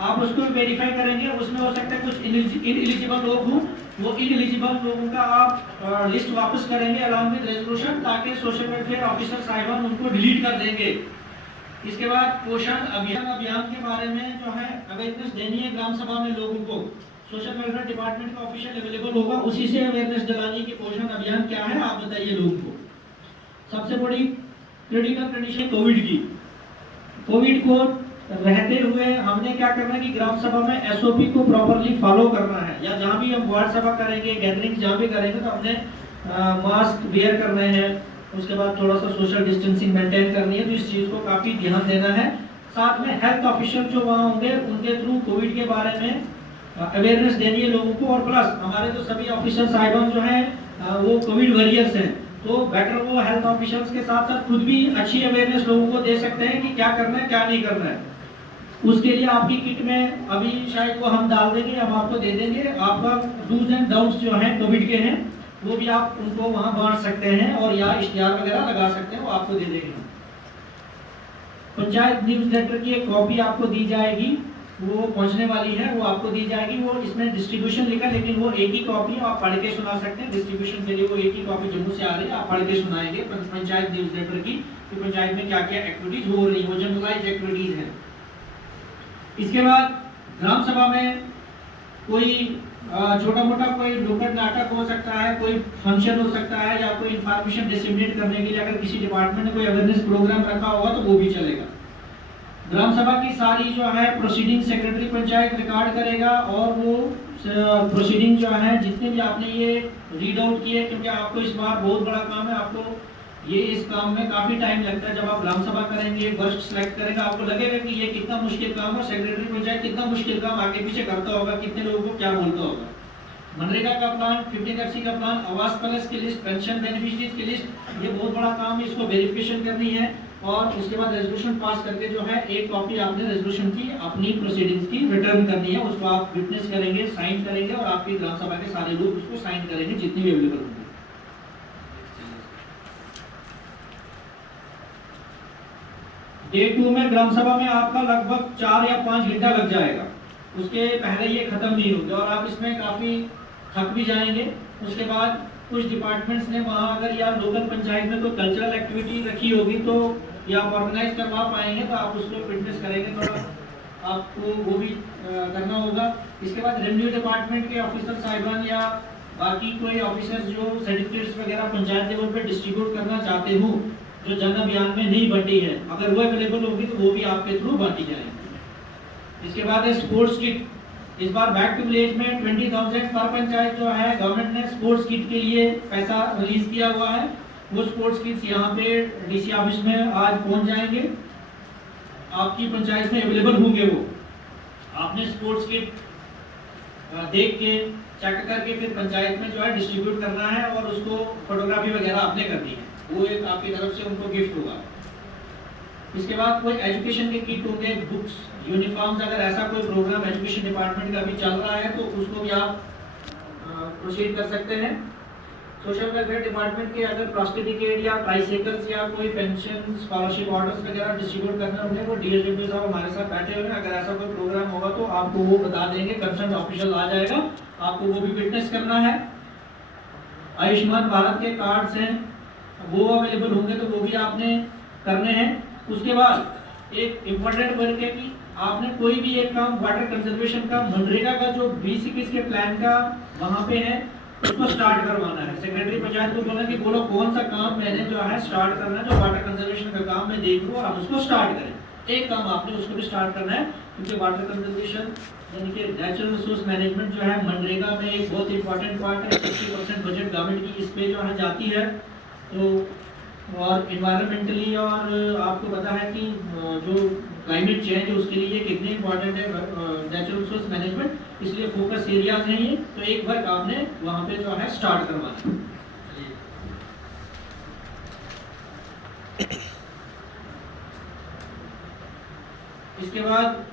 आप उसको वेरीफाई करेंगे। उसमें हो सकता है कुछ इनएलिजिबल लोग हों, वो इनएलिजिबल लोगों का आप लिस्ट वापस करेंगे अलॉन्ग विद रेजोल्यूशन, ताकि सोशल वेलफेयर ऑफिसर साहिबान उनको डिलीट कर देंगे। इसके बाद पोषण अभियान के बारे में जो है अवेयरनेस देनी है ग्राम सभा में लोगों को। सोशल वेलफेयर डिपार्टमेंट का ऑफिशियल अवेलेबल होगा, उसी से अवेयरनेस दिलानी कि पोषण अभियान क्या है, आप बताइए लोगों को। सबसे बड़ी क्रिटिकल कंडीशन कोविड की। कोविड को रहते हुए हमने क्या करना है कि ग्राम सभा में एसओपी को प्रॉपरली फॉलो करना है, या जहाँ भी हम वार्ड सभा करेंगे, गैदरिंग जहाँ भी करेंगे, तो हमने मास्क वेयर करने हैं। उसके बाद थोड़ा सा सोशल डिस्टेंसिंग मेंटेन करनी है, तो इस चीज़ को काफ़ी ध्यान देना है। साथ में हेल्थ ऑफिशियल जो वहाँ होंगे उनके थ्रू कोविड के बारे में अवेयरनेस देनी है लोगों को। और प्लस हमारे तो सभी ऑफिसर साहिबान जो हैं वो कोविड वॉरियर्स हैं, तो बेटर वो हेल्थ ऑफिसर्स के साथ साथ खुद भी अच्छी अवेयरनेस लोगों को दे सकते हैं कि क्या करना है क्या नहीं करना है। उसके लिए आपकी किट में अभी शायद वो हम डाल देंगे, हम आपको दे देंगे। आपका डूज एंड डाउट्स जो हैं कोविड के हैं वो भी आप उनको वहाँ बांट सकते हैं, और या इश्तिहार वगैरह लगा सकते हैं, वो आपको दे देंगे। पंचायत न्यूज लेटर की एक कॉपी आपको दी जाएगी, वो पहुंचने वाली है, वो आपको दी जाएगी। वो इसमें डिस्ट्रीब्यूशन लिखा, लेकिन वो एक ही कॉपी है, आप पढ़ के सुना सकते हैं। डिस्ट्रीब्यूशन के लिए वो एक ही कॉपी जम्मू से आ रही है, आप पढ़ के सुनाएंगे पंचायत न्यूज लेटर की कि पंचायत में क्या क्या एक्टिविटीज हो रही है, वो जनरलाइज एक्टिविटीज है। इसके बाद ग्राम सभा में कोई छोटा मोटा कोई नुक्कड़ नाटक हो सकता है, कोई फंक्शन हो सकता है, या कोई इंफॉर्मेशन डिस्ट्रीब्यूट करने के लिए अगर किसी डिपार्टमेंट ने कोई अवेयरनेस प्रोग्राम रखा होगा तो वो भी चलेगा। ग्राम सभा की सारी जो है प्रोसीडिंग सेक्रेटरी पंचायत रिकॉर्ड करेगा, और वो प्रोसीडिंग जो है जितने भी आपने ये रीड आउट किए, क्योंकि आपको इस बार बहुत बड़ा काम है, आपको ये इस काम में काफी टाइम लगता है। जब आप ग्राम सभा करेंगे, वर्ष सेलेक्ट करेंगे, आपको लगेगा कि ये कितना मुश्किल काम है, सेक्रेटरी पंचायत कितना मुश्किल काम आगे पीछे करता होगा, कितने लोगों को क्या बोलता होगा। मनरेगा का प्लान, 15FC का प्लान, आवास प्लस की लिस्ट, पेंशन बेनिफिशियरीज की लिस्ट, ये बहुत बड़ा काम है, इसको वेरिफिकेशन करनी है। और उसके बाद रेजोल्यूशन पास करके जो है एक कॉपी आपने रेजोल्यूशन की अपनी प्रोसीडिंग्स की रिटर्न करनी है, उसको आप विटनेस करेंगे, साइन करेंगे, और आपकी ग्राम सभा के सारे लोग उसको साइन करेंगे जितनी भी अवेलेबल होंगे। डे 2 में ग्राम सभा में आपका लगभग 4 या 5 घंटा लग जाएगा, उसके पहले ये खत्म नहीं होगी, और आप इसमें काफी थक भी जाएंगे। उसके बाद कुछ डिपार्टमेंट्स ने वहाँ अगर या लोकल पंचायत में कोई कल्चरल एक्टिविटी रखी होगी तो या आप ऑर्गेनाइज करवा पाएंगे, तो आप उसको फिटनेस करेंगे, थोड़ा आपको वो भी करना होगा। इसके बाद रेवेन्यू डिपार्टमेंट के ऑफिसर साहिबान या बाकी कोई ऑफिसर जो सर्टिफिकेट्स वगैरह पंचायत लेवल पे डिस्ट्रीब्यूट करना चाहते हो, जो जन अभियान में नहीं बंटी है, अगर वो अवेलेबल होगी तो वो भी आपके थ्रू बांटी जाएगी। इसके बाद है स्पोर्ट्स किट। इस बार बैक टू विलेज में 20,000 पर पंचायत जो है गवर्नमेंट ने स्पोर्ट्स किट के लिए पैसा रिलीज किया हुआ है। वो स्पोर्ट्स किट्स यहाँ पे डीसी ऑफिस में आज पहुंच जाएंगे, आपकी पंचायत में अवेलेबल होंगे। वो आपने स्पोर्ट्स किट देख के चेक करके फिर पंचायत में जो है डिस्ट्रीब्यूट करना है, और उसको फोटोग्राफी वगैरह आपने करनी है, वो एक आपकी तरफ से उनको गिफ्ट होगा। इसके बाद कोई एजुकेशन के किट होंगे, बुक्स, यूनिफॉर्म्स, अगर ऐसा कोई प्रोग्राम एजुकेशन डिपार्टमेंट का भी चल रहा है तो उसको भी आप प्रोसीड कर सकते हैं। सोशल वेलफेयर डिपार्टमेंट के अगर प्रोस्टेटिक एड या ट्राइसाइकिल्स या कोई पेंशन स्कॉलरशिप ऑर्डर्स वगैरह डिस्ट्रीब्यूट करने होंगे, वो डीएसडब्ल्यू साहब हमारे साथ बैठे हुए हैं। अगर ऐसा कोई प्रोग्राम होगा तो आपको वो बता देंगे, कंसर्न ऑफिशियल आ जाएगा, आपको वो भी विटनेस करना है। आयुष्मान भारत के कार्ड्स हैं, वो अवेलेबल होंगे तो वो भी आपने करने हैं। उसके बाद एक इम्पोर्टेंट वर्क है कि आपने कोई भी एक काम वाटर कंजर्वेशन का, मनरेगा का जो 2021 के प्लान का वहाँ पे है, उसको स्टार्ट करवाना है। सेक्रेटरी पंचायत को बोला कि बोलो कौन सा काम मैंने जो है स्टार्ट करना है, जो वाटर कंजर्वेशन का काम मैं देख लूँ और हम उसको स्टार्ट करें। एक काम आपने उसको भी स्टार्ट करना है, क्योंकि वाटर कंजर्वेशन यानी कि नेचुरल रिसोर्स मैनेजमेंट जो है मनरेगा में एक बहुत इंपॉर्टेंट पार्ट है। 60% बजट गवर्नमेंट की इस पे जो है जाती है। तो और इन्वायरमेंटली, और आपको पता है कि जो क्लाइमेट चेंज है उसके लिए कितने इंपॉर्टेंट है नेचुरल रिसोर्स मैनेजमेंट, इसलिए फोकस एरियाज हैं ये। तो एक वर्क आपने वहाँ पे जो है स्टार्ट करवाना है। इसके बाद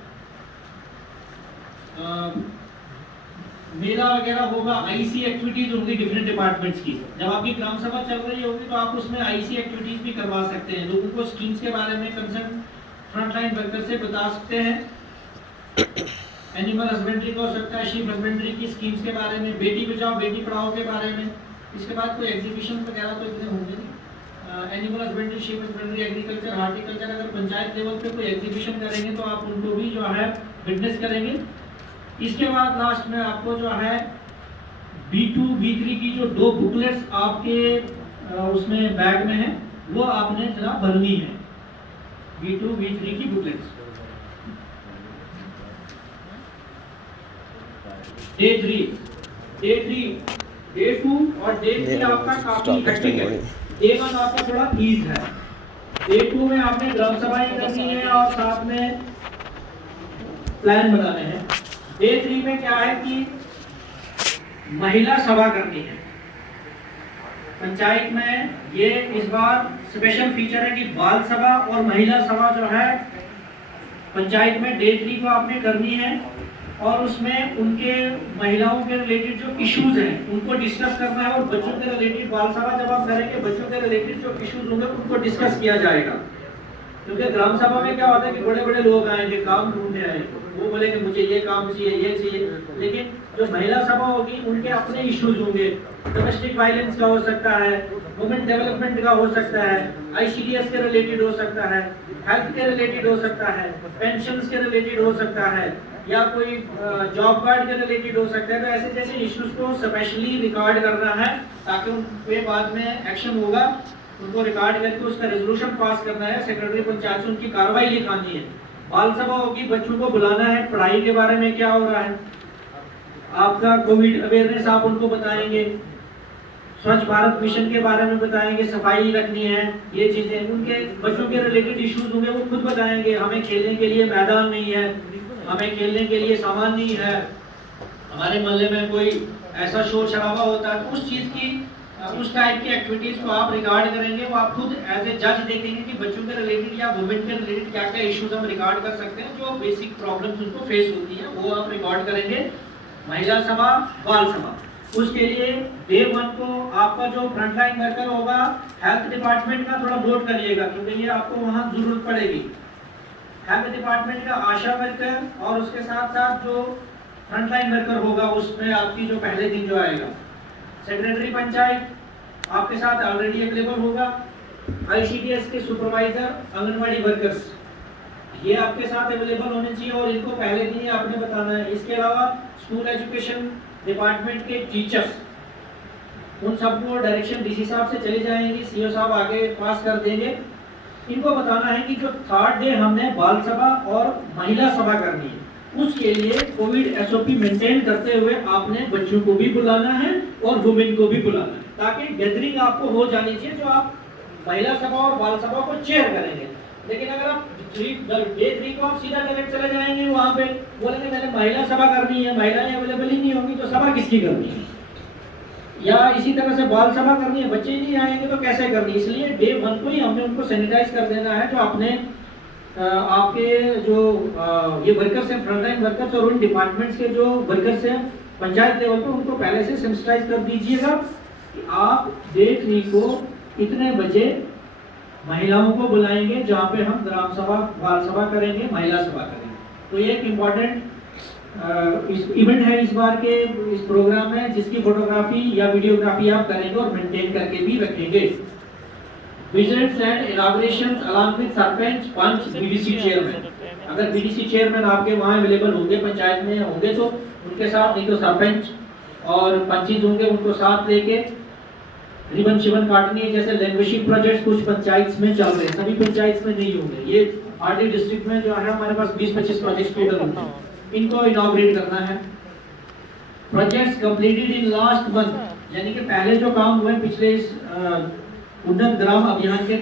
मेला वगैरह होगा, आईसी एक्टिविटीज होंगी डिफरेंट डिपार्टमेंट्स की। जब आपकी ग्राम सभा चल रही होगी तो आप उसमें आईसी एक्टिविटीज भी करवा सकते हैं, लोगों को स्कीम्स के बारे में कंसर्न फ्रंटलाइन वर्कर से बता सकते हैं। एनिमल हस्बेंड्री का हो सकता है, शीप हस्बेंड्री की स्कीम्स के बारे में, बेटी बचाओ बेटी पढ़ाओ के बारे में। इसके बाद कोई एग्जीबिशन वगैरह तो इतने होंगे नहीं। Animal husbandry, sheep husbandry, agriculture, horticulture, अगर पंचायत लेवल पे कोई एग्जीबिशन करेंगे तो आप उनको भी जो है विटनेस करेंगे। इसके बाद लास्ट में आपको जो है B2 B3 की जो 2 बुकलेट्स आपके उसमें बैग में है वो आपने जनाब भरनी है, B2 B3 की बुकलेट्स। डे 2 और डे 3 आपका काफी हेक्टिक है। डे 1 आपका थोड़ा ईज है। डे 2 में आपने ग्राम सभाएं करनी है और साथ में प्लान बनाने हैं। डे 3 में क्या है कि महिला सभा करनी है पंचायत में। ये इस बार स्पेशल फीचर है कि बाल सभा और महिला सभा जो है पंचायत में डे 3 को आपने करनी है और उसमें उनके महिलाओं के रिलेटेड जो इश्यूज हैं उनको डिस्कस करना है और बच्चों के रिलेटेड बाल सभा जब आप करेंगे बच्चों के रिलेटेड जो इश्यूज होंगे उनको डिस्कस किया जाएगा। क्योंकि ग्राम सभा में क्या होता है कि बड़े बड़े लोग आएंगे काम ढूंढने आएंगे, वो बोलेंगे मुझे ये काम चाहिए ये चाहिए, लेकिन जो महिला सभा होगी उनके अपने इश्यूज होंगे। डोमेस्टिक वायलेंस का हो सकता है, वुमेन डेवलपमेंट का हो सकता है, ICDS के रिलेटेड हो सकता है, हेल्थ के रिलेटेड हो सकता है, पेंशन्स के रिलेटेड हो सकता है, या कोई जॉब कार्ड के रिलेटेड हो सकता है। तो ऐसे जैसे इश्यूज को स्पेशली रिकॉर्ड करना है ताकि उन पे बाद में एक्शन होगा, उनको रिकॉर्ड करके उसका रेजोल्यूशन पास करना है, सेक्रेटरी पंचायत से उनकी कार्रवाई लिखानी है। बाल सभा होगी, बच्चों को बुलाना है, पढ़ाई के बारे में क्या हो रहा है, आपका कोविड अवेयरनेस आप उनको बताएंगे, स्वच्छ भारत मिशन के बारे में बताएंगे, सफाई रखनी है, ये चीजें उनके बच्चों के रिलेटेड इश्यूज होंगे वो खुद बताएंगे। हमें खेलने के लिए मैदान नहीं है, हमें खेलने के लिए सामान नहीं है, हमारे मोहल्ले में कोई ऐसा शोर शराबा होता है, तो उस चीज की उस टाइप की एक्टिविटीज को आप रिकॉर्ड करेंगे। वो आप खुद एज ए जज देखेंगे कि बच्चों के रिलेटेड या वुमेन के रिलेटेड क्या क्या इश्यूज हम रिकॉर्ड कर सकते हैं, जो बेसिक प्रॉब्लम्स उनको फेस होती है वो आप रिकॉर्ड करेंगे। महिला सभा, बाल सभा, उसके लिए डे 1 को आपका जो फ्रंटलाइन वर्कर होगा हेल्थ डिपार्टमेंट का थोड़ा नोट करिएगा क्योंकि ये आपको वहाँ जरूरत पड़ेगी। हेल्थ डिपार्टमेंट का आशा वर्कर और उसके साथ साथ जो फ्रंटलाइन वर्कर होगा उसमें आपकी जो पहले दिन जो आएगा, सेक्रेटरी पंचायत आपके साथ ऑलरेडी अवेलेबल होगा, ICDS के सुपरवाइजर, आंगनवाड़ी वर्कर्स ये आपके साथ अवेलेबल होने चाहिए और इनको पहले दिन ही आपने बताना है। इसके अलावा स्कूल एजुकेशन डिपार्टमेंट के टीचर्स, उन सबको डायरेक्शन DC साहब से चले जाएंगी, CO साहब आगे पास कर देंगे। इनको बताना है कि जो 3rd डे हमने बाल सभा और महिला सभा करनी है उसके लिए कोविड SOP मेंटेन करते हुए आपने बच्चों को भी बुलाना है और वुमेन को भी बुलाना है ताकि गैदरिंग आपको हो जानी चाहिए जो आप महिला सभा और बाल सभा को चेयर करेंगे। लेकिन अगर आप डे 3 को आप सीधा डायरेक्ट चले जाएंगे वहाँ पे बोलेंगे मैंने महिला सभा करनी है, महिलाएं अवेलेबल ही नहीं होंगी तो सभा किसकी करनी है, या इसी तरह से बाल सभा करनी है बच्चे ही नहीं आएंगे तो कैसे करनी। इसलिए डे 1 को ही हमने उनको सैनिटाइज कर देना है। जो आपने आपके जो ये वर्कर्स हैं, फ्रंटलाइन वर्कर्स और उन डिपार्टमेंट्स के जो वर्कर्स हैं पंचायत लेवल पे उनको पहले से सैनिटाइज कर दीजिएगा कि आप डे 3 को इतने बजे महिलाओं को बुलाएंगे जहाँ पे हम ग्राम सभा, बाल सभा करेंगे, महिला सभा करेंगे। तो ये एक इम्पोर्टेंट इवेंट है इस बार के इस प्रोग्राम में जिसकी फोटोग्राफी या वीडियोग्राफी आप करेंगे और मेंटेन करके भी रखेंगे। Visits and inaugurations along with sarpanch, panch, BDC chairman. अगर BDC चेयरमैन आपके वहाँ अवेलेबल होंगे, पंचायत में होंगे तो उनके साथ, नहीं तो सरपंच और पंचित होंगे, उनको साथ लेके रिबन शिबन काटनी है। जैसे लैंग्वेजिंग प्रोजेक्ट कुछ पंचायत में चल रहे हैं, सभी पंचायत में नहीं होंगे। ये RD डिस्ट्रिक्ट में जो है हमारे पास 20-25 प्रोजेक्ट टोटल होते हैं, इनको इनॉग्रेट करना है। Projects completed in last month, यानी कि पहले जो काम हुए पिछले इस उन्नत ग्राम अभियान के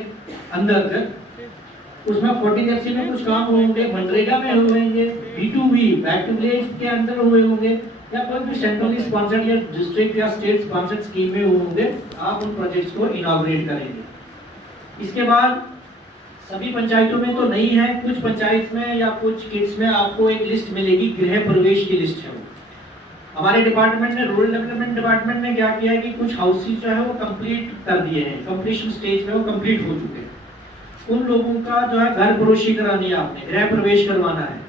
अंदर तक, उसमें 40FC में कुछ काम हुए होंगे, मनरेगा में हुए होंगे, B2B बैक टू विलेज के अंदर हुए होंगे, या कोई भी सेंट्रली स्पॉन्सर्ड या डिस्ट्रिक्ट या स्टेट स्पॉन्सर्ड स्कीम में हुए होंगे। आप उन प्रोजेक्ट्स को इनॉग्रेट करेंगे। इसके बाद सभी पंचायतों में तो नहीं है, कुछ पंचायत में या कुछ किट्स में आपको एक लिस्ट मिलेगी, गृह प्रवेश की लिस्ट है वो। हमारे डिपार्टमेंट ने, रूरल डेवलपमेंट डिपार्टमेंट ने क्या किया है कि कुछ हाउसेस जो है वो कंप्लीट कर दिए हैं, कंप्लीशन स्टेज में वो कंप्लीट हो चुके हैं। उन लोगों का जो है घर प्रवेश करानी है, आपने गृह प्रवेश करवाना है।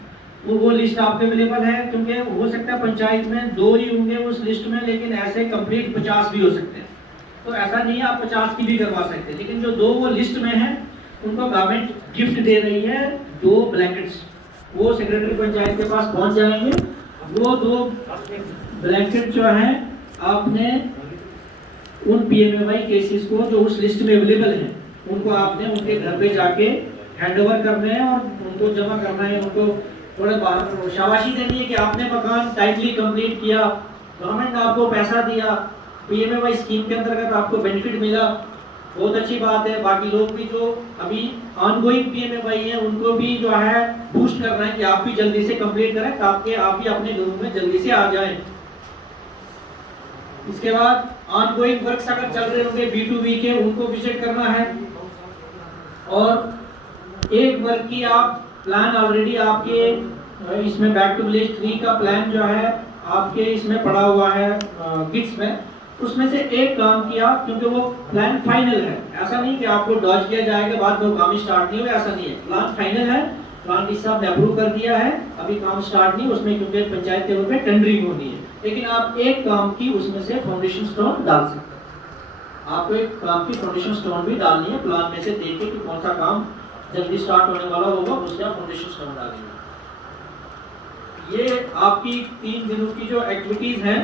वो लिस्ट आपके अवेलेबल है, क्योंकि हो सकता है पंचायत में 2 ही होंगे उस लिस्ट में, लेकिन ऐसे कंप्लीट 50 भी हो सकते हैं। तो ऐसा नहीं है, आप 50 की भी करवा सकते हैं, लेकिन जो 2 वो लिस्ट में है उनको गवर्नमेंट गिफ्ट दे रही है 2 ब्लैंकेट्स। वो सेक्रेटरी पंचायत के पास पहुंच जाएंगे। वो 2 ब्लैंकेट जो है आपने उन PMAY केसेस को जो उस लिस्ट में अवेलेबल हैं उनको आपने उनके घर पे जाके हैंडओवर करने हैं और उनको जमा करना है। उनको थोड़े बाहर शाबाशी देनी है कि आपने मकान टाइमली कंप्लीट किया, गवर्नमेंट ने आपको पैसा दिया, PMAY स्कीम के अंतर्गत आपको बेनिफिट मिला, बहुत अच्छी बात है। बाकी लोग भी जो अभी ऑनगोइंग PMAY है उनको भी जो है बूस्ट करना है कि आप भी जल्दी से कंप्लीट करें ताकि आप भी अपने घरों में जल्दी से आ जाएं। इसके बाद ऑनगोइंग वर्क्स अगर चल रहे होंगे B2B के, उनको विजिट करना है। और एक वर्क की आप प्लान ऑलरेडी आपके इसमें बैक टू विलेज 3 का प्लान जो है आपके इसमें पड़ा हुआ है किट्स में, उसमें से एक काम किया, क्योंकि वो प्लान फाइनल है। ऐसा नहीं कि आपको डॉज किया जाएगा बाद में काम स्टार्ट नहीं होगा, ऐसा नहीं है। प्लान फाइनल है, प्लान किस साहब ने अप्रूव कर दिया है, अभी काम स्टार्ट नहीं उसमें, क्योंकि पंचायत लेवल पे टेंडरिंग होनी है। लेकिन आप एक काम की उसमें से फाउंडेशन स्टोन डाल सकते हैं। आपको एक काम की फाउंडेशन स्टोन भी डालनी है, प्लान में से देखिए कि कौन सा काम जल्दी स्टार्ट होने वाला होगा, उसका फाउंडेशन स्टोन डालेंगे। ये आपकी 3 दिनों की जो एक्टिविटीज हैं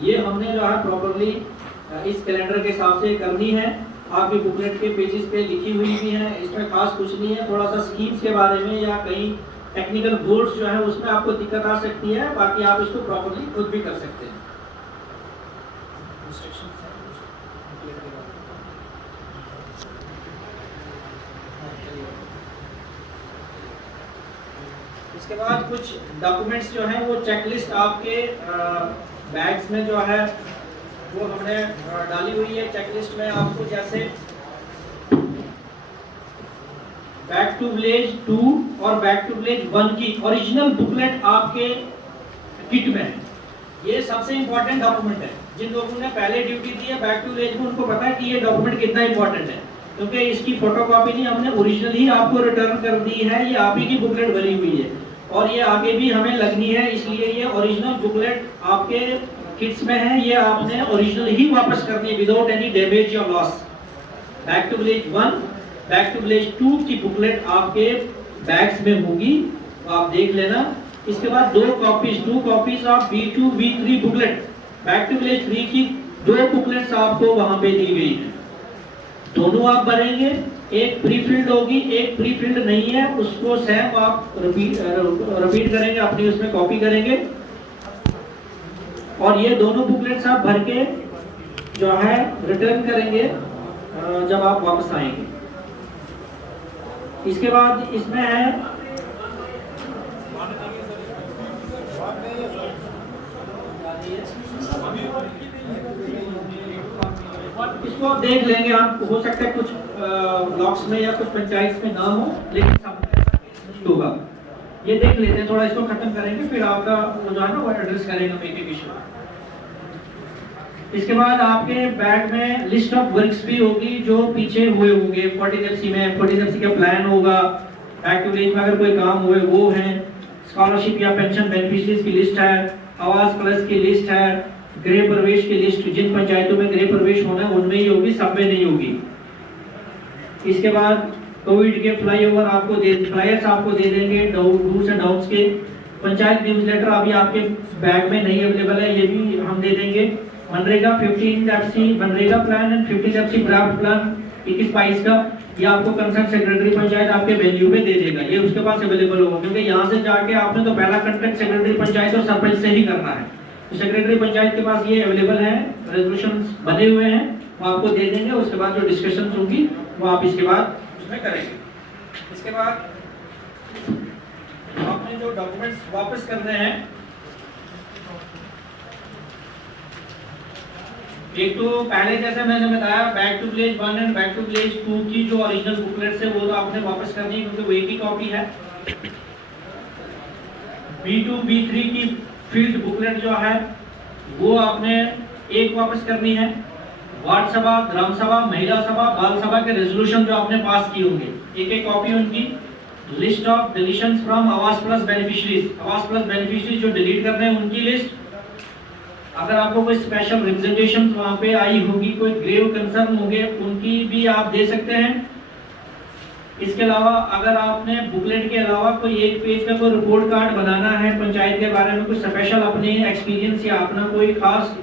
ये हमने जो है प्रॉपर्ली इस कैलेंडर के हिसाब से करनी है। आपकी बुकलेट के पेजेस पे लिखी हुई भी है, इसमें खास कुछ नहीं है। थोड़ा सा स्कीम्स के बारे में या कहीं टेक्निकल बोर्ड्स जो है उसमें आपको दिक्कत आ सकती है, बाकी आप इसको प्रॉपर्ली खुद भी कर सकते हैं। इसके बाद कुछ डॉक्यूमेंट्स जो हैं वो चेकलिस्ट आपके बैग्स में जो है वो हमने डाली हुई है। चेकलिस्ट में आपको जैसे बैक टू विलेज 2 और बैक टू विलेज 1 की ओरिजिनल बुकलेट आपके किट में है। ये सबसे इंपॉर्टेंट डॉक्यूमेंट है। जिन लोगों ने पहले ड्यूटी दी है बैक टू विलेज में उनको पता है कि ये डॉक्यूमेंट कितना इंपॉर्टेंट है, क्योंकि इसकी फोटोकॉपी नहीं, हमने ओरिजिनल ही आपको रिटर्न कर दी है। ये आप ही की बुकलेट भरी हुई है और ये आगे भी हमें लगनी है, इसलिए ये ओरिजिनल बुकलेट आपके किट्स में है। ये आपने ओरिजिनल ही वापस करनी है विदाउट एनी डैमेज या loss. Back to village 1 back to village 2 की बुकलेट आपके बैग्स में होगी, तो आप देख लेना। इसके बाद 2 copies of B2 B3 booklet. Back to village 3 की 2 बुकलेट्स आपको वहां पे दी गई है, दोनों आप भरेंगे। एक प्री फिल्ड होगी, एक प्री फिल्ड नहीं है, उसको सेम आप रिपीट करेंगे, अपनी उसमें कॉपी करेंगे। और ये दोनों बुकलेट्स आप भर के जो है रिटर्न करेंगे जब आप वापस आएंगे। इसके बाद इसमें है इसको आप देख लेंगे, आप हो सकता है कुछ ब्लॉक्स में या कुछ पंचायत में ना हो, लेकिन सब होगा। ये देख लेते हैं, थोड़ा इसको खत्म करेंगे, फिर आपका जो है ना वो एड्रेस करेंगे एक एक इशू। इसके बाद आपके बैग में लिस्ट ऑफ वर्क्स भी होगी जो पीछे हुए होंगे। 40FC में 40FC का प्लान होगा, बैक टू विलेज में अगर कोई काम हुए वो है, स्कॉलरशिप या पेंशन बेनिफिशियरीज की लिस्ट है, आवास प्लस की लिस्ट है, गृह प्रवेश की लिस्ट, जिन पंचायतों में गृह प्रवेश होना है उनमें ही होगी, सब में नहीं होगी। इसके बाद कोविड के फ्लाईओवर आपको फ्लायर्स आपको दे देंगे, डूज एंड डॉन्ट्स के। पंचायत न्यूज़लेटर अभी आपके बैग में नहीं अवेलेबल है, ये भी हम दे देंगे। MNREGA 15FC MNREGA plan and 15FC draft plan 21-22 का, ये आपको कंसर्न सेक्रेटरी पंचायत आपके वेन्यू पे दे देगा, ये उसके पास अवेलेबल होगा। क्योंकि यहाँ से जाके आपने तो पहला कांटेक्ट सेक्रेटरी पंचायत और सरपंच से ही करना है, तो सेक्रेटरी पंचायत के पास ये अवेलेबल है, रेजोल्यूशंस बने हुए हैं, वो आपको दे देंगे। उसके बाद जो डिस्कशंस होंगी वो आप इसके बाद उसमें करेंगे। इसके बाद आपने जो डॉक्यूमेंट्स वापस करने हैं, एक तो पहले जैसे मैंने बताया back to village 1 and back to village 2 की जो ओरिजिनल बुकलेट्स है वो तो आपने वापस करनी है, क्योंकि वो एक ही कॉपी है। B2 B3 की फील्ड बुकलेट जो है वो आपने एक वापस करनी है। वार्ड सभा, ग्राम सभा, महिला सभा, बाल सभा के रेजोल्यूशन जो आपने पास किए होंगे, एक एक कॉपी उनकी लिस्ट ऑफ डिलीशंस फ्रॉम आवास प्लस बेनिफिशियरीज, आवास प्लस बेनिफिशियरीज जो डिलीट कर रहे हैं उनकी लिस्ट। अगर आपको कोई स्पेशल रिप्रेजेंटेशन वहाँ पे आई होगी, कोई ग्रेव कंसर्न होंगे, उनकी भी आप दे सकते हैं। इसके अलावा अगर आपने बुकलेट के अलावा कोई एक पेज का कोई रिपोर्ट कार्ड बनाना है पंचायत के बारे में, कुछ स्पेशल अपने एक्सपीरियंस या अपना कोई खास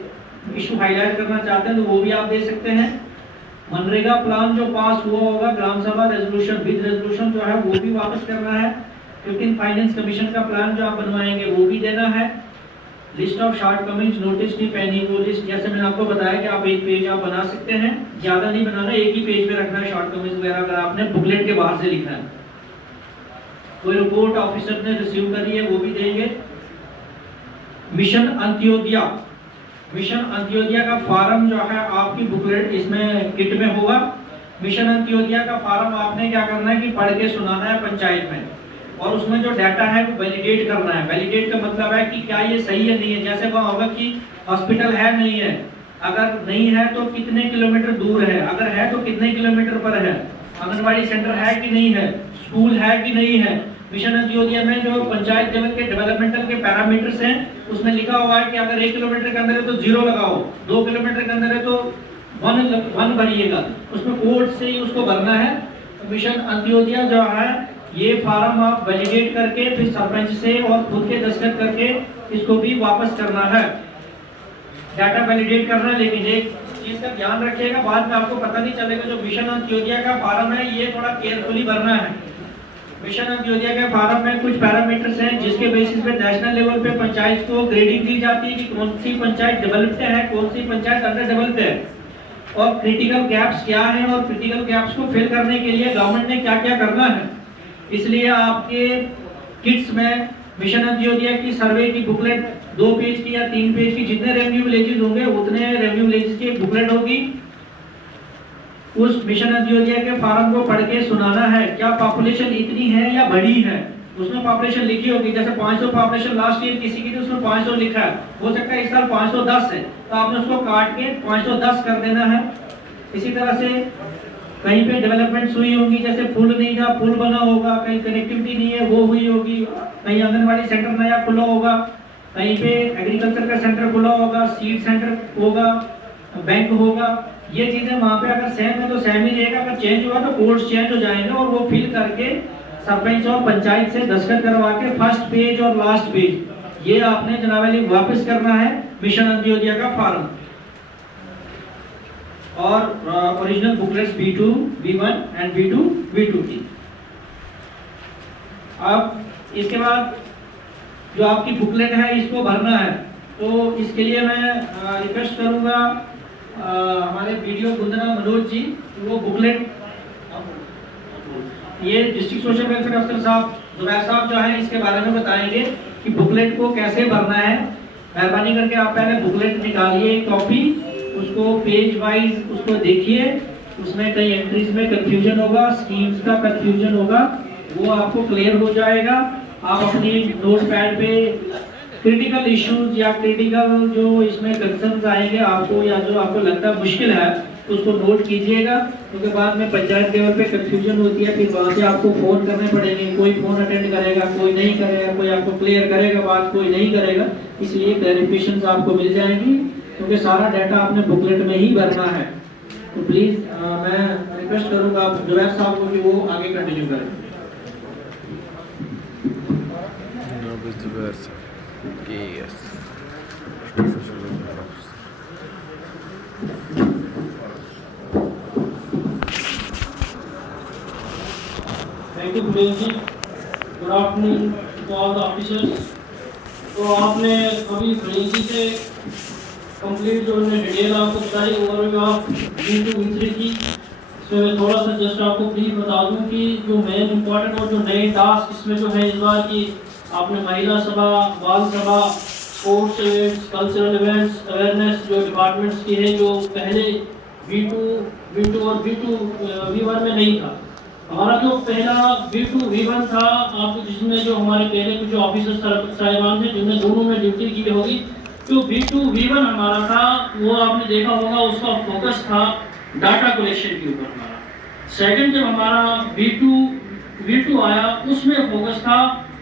इशू हाईलाइट करना चाहते हैं तो वो भी आप दे सकते हैं। मनरेगा प्लान जो पास हुआ होगा, ग्राम सभा रेजोल्यूशन विद रेजोल्यूशन जो है वो भी वापस करना है। 15 फाइनेंस कमीशन का प्लान जो आप बनवाएंगे वो भी देना है। लिस्ट ऑफ शॉर्टकमिंग्स नोटिस की पैनी, वो लिस्ट जैसे मैंने आपको बताया कि आप एक पेज आप बना सकते हैं, ज्यादा नहीं बनाना, एक ही पेज पे रखना है शॉर्टकमिंग्स वगैरह अगर आपने बुकलेट के बाहर से लिखना है। कोई रिपोर्ट ऑफिसर ने रिसीव करी है वो भी देंगे। मिशन अंत्योदया, मिशन अंत्योदया का फॉर्म जो है आपकी बुकलेट इसमें किट में होगा। मिशन अंत्योदया का फॉर्म आपने क्या करना है कि पढ़ के सुनाना है पंचायत में, और उसमें जो डाटा है वो वैलिडेट करना है। वैलिडेट का मतलब है कि क्या ये सही है नहीं है। जैसे वहाँ होगा कि हॉस्पिटल है नहीं है, अगर नहीं है तो कितने किलोमीटर दूर है, अगर है तो कितने किलोमीटर पर है, आंगनबाड़ी सेंटर है कि नहीं है, स्कूल है कि नहीं है। मिशन अंत्योदया में जो पंचायत लेवल के डेवलपमेंटल के पैरामीटर्स हैं उसमें लिखा हुआ है कि अगर 1 किलोमीटर के अंदर है तो 0 लगाओ, 2 किलोमीटर के अंदर है तो 1 भरिएगा, उसमें कोड से ही उसको भरना है। तो मिशन अंत्योदया जो है ये फॉर्म आप वैलिडेट करके फिर सरपंच से और खुद के दस्तखत करके इसको भी वापस करना है। डाटा वैलिडेट करना है, लेकिन एक चीज का ध्यान रखिएगा, बाद में आपको पता नहीं चलेगा। जो मिशन अंत्योदया का फॉर्म है ये थोड़ा केयरफुली भरना है। मिशन अंत्योदया के फॉर्म में कुछ पैरामीटर्स हैं जिसके बेसिस पे नेशनल लेवल पे पंचायत को ग्रेडिंग दी जाती है कि कौन सी पंचायत डेवलप्ड है, कौन सी पंचायत अंडर डेवलप्ड है, और क्रिटिकल गैप्स क्या हैं, और क्रिटिकल गैप्स को फिल करने के लिए गवर्नमेंट ने क्या क्या करना है। इसलिए आपके किट्स में मिशन अंत्योदया की सर्वे की बुकलेट 2 पेज की या 3 पेज की, जितने रेवेन्यू विलेजेस होंगे उतने रेवेन्यू विलेजेस की बुकलेट होगी। उस मिशन अंत्योदया के फॉर्म को पढ़ के सुनाना है। क्या पॉपुलेशन इतनी है या बड़ी है, उसमें पॉपुलेशन लिखी होगी। जैसे 500 पॉपुलेशन लास्ट ईयर किसी की थी उसमें 500 लिखा है, हो सकता है इस साल 510 है, तो आपने उसको काट के 510 कर देना है। इसी तरह से कहीं पे डेवलपमेंट हुई होगी, जैसे पुल नहीं था पुल बना होगा, कहीं कनेक्टिविटी नहीं है वो हुई होगी, कहीं आंगनबाड़ी सेंटर नया खुला होगा, कहीं पे एग्रीकल्चर का सेंटर खुला होगा, सीड सेंटर होगा, बैंक होगा। ये चीजें वहाँ पे अगर सेम है तो सेम ही रहेगा, अगर चेंज हुआ तो कोड्स चेंज हो जाएंगे, और वो फिल करके सरपंच और पंचायत से दस्तखत करवा के फर्स्ट पेज और लास्ट पेज ये आपने जनाब वापस करना है मिशन अंत्योदया का फॉर्म। और original booklets B2, B1 and B2, B2 की। अब इसके बाद जो आपकी बुकलेट है इसको भरना है, तो इसके लिए मैं रिक्वेस्ट करूंगा हमारे वीडियो गुंजना मनोज जी, वो बुकलेट ये डिस्ट्रिक्ट सोशल वेलफेयर अफसर साहब जुबैर साहब जो है इसके बारे में बताएंगे कि बुकलेट को कैसे भरना है। मेहरबानी करके आप पहले बुकलेट निकालिए कॉपी, उसको पेज वाइज उसको देखिए, उसमें कई एंट्रीज में कंफ्यूजन होगा, स्कीम्स का कंफ्यूजन होगा, वो आपको क्लियर हो जाएगा। आप अपनी नोट पैड पे क्रिटिकल इश्यूज या क्रिटिकल जो इसमें कंसर्न्स आएंगे आपको, या जो आपको लगता है मुश्किल है, उसको नोट कीजिएगा, क्योंकि बाद में पंचायत लेवल पे कंफ्यूजन होती है, फिर वहाँ से आपको फोन करने पड़ेंगे, कोई फोन अटेंड करेगा, कोई नहीं करेगा, कोई आपको क्लियर करेगा बात, कोई नहीं करेगा। इसलिए क्लैरिफिकेशन आपको मिल जाएंगी, क्योंकि सारा डाटा आपने बुकलेट में ही भरना है। तो प्लीज मैं रिक्वेस्ट करूंगा जुबैर साहब को कि वो आगे कंटिन्यू करें। थैंक यू गुलेन ji, good afternoon to all the officers. तो आपने अभी गुलेन जी से कंप्लीट जो उन्होंने डिटेल आपको बताई ओवरव्यू ऑफ B2 B3 की, इसमें मैं थोड़ा सा जस्ट आपको प्लीज बता दूं कि जो मेन इम्पोर्टेंट और जो नए टास्क इसमें जो है इस बार की आपने महिला सभा, बाल सभा, sports events, cultural events, awareness जो डिपार्टमेंट्स की है, जो पहले B2 और B2 V1 में नहीं था। हमारा जो पहला B2 V1 था आपको, जिसमें जो हमारे पहले कुछ ऑफिसर साहिबान थे जिनने दोनों में ड्यूटी की होगी, जो B2 V1 हमारा था वो आपने देखा होगा उसका फोकस था डाटा कलेक्शन के ऊपर हमारा। सेकंड जब हमारा B2 V2 आया उसमें फोकस था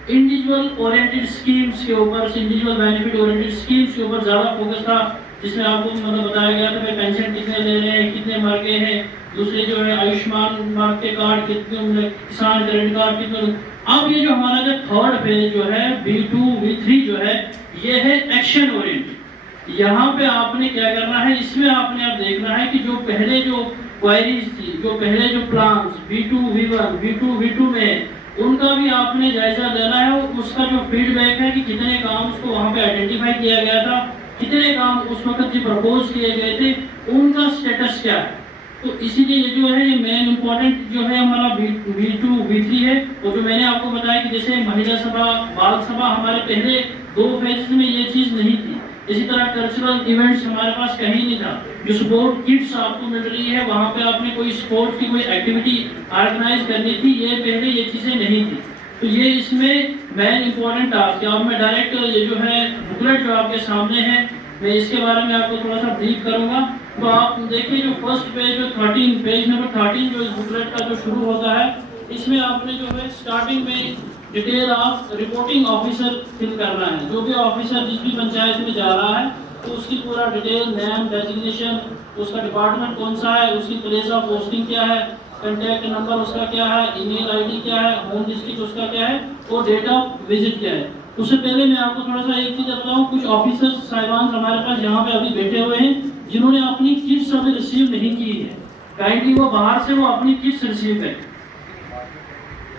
इंडिविजुअल ओरिएंटेड स्कीम्स के ऊपर, इंडिविजुअल बेनिफिट ओरिएंटेड स्कीम्स के ऊपर ज़्यादा फोकस था, जिसमें आपको मतलब बताया गया था भाई पेंशन कितने ले रहे हैं, कितने मर गए हैं, दूसरे जो है आयुष्मान भारत के कार्ड कितने, किसान क्रेडिट कार्ड कितने। अब ये जो हमारा जो थर्ड फेज जो है V2 V3 जो है ये है एक्शन ओरिएंटेड। यहाँ पे आपने क्या करना है, इसमें आपने अब देखना है कि जो पहले जो क्वेरीज थी, जो पहले जो plans V2 V1 V2 V2 में, उनका भी आपने जायजा लेना है और उसका जो फीडबैक है कि कितने काम उसको वहाँ पे आइडेंटिफाई किया गया था, कितने काम उस वक्त जो प्रपोज किए गए थे, उनका स्टेटस क्या है। तो इसीलिए ये जो है ये मेन इम्पोर्टेंट जो है हमारा V2 V3 है। और जो मैंने आपको बताया कि जैसे महिला सभा, बाल सभा, हमारे पहले 2 फेज में ये चीज़ नहीं थी। इसी तरह कल्चरल इवेंट्स हमारे पास कहीं नहीं था। जो स्पोर्ट किट्स आपको मिल रही है, वहाँ पे आपने कोई स्पोर्ट्स की कोई एक्टिविटी ऑर्गेनाइज करनी थी, ये पहले ये चीज़ें नहीं थी। तो ये इसमें मेन इम्पोर्टेंट टास्क है। अब मैं डायरेक्ट ये जो है बुकलेट जो आपके सामने है, मैं इसके बारे में आपको थोड़ा सा ब्रीफ करूंगा। तो आप देखिए जो फर्स्ट पेज जो 13 पेज नंबर 13 जो इस बुकलेट का जो शुरू होता है, इसमें आपने जो है स्टार्टिंग में detail of reporting officer fill करना है। जो भी ऑफिसर जिस भी पंचायत में जा रहा है तो उसकी पूरा डिटेल, नेम, डेजिग्नेशन, उसका डिपार्टमेंट कौन सा है, उसकी प्लेस ऑफ पोस्टिंग क्या है, कॉन्टैक्ट नंबर उसका क्या है, ईमेल आईडी क्या है, होम डिस्ट्रिक्ट उसका क्या है और डेट ऑफ विजिट क्या है। उससे पहले मैं आपको थोड़ा सा एक चीज़ बताऊं, कुछ ऑफिसर्स साहिबान हमारे पास यहाँ पे अभी बैठे हुए हैं जिन्होंने अपनी किट्स अभी रिसीव नहीं की है। काइंडली वो बाहर से वो अपनी किट्स रिसीव करें,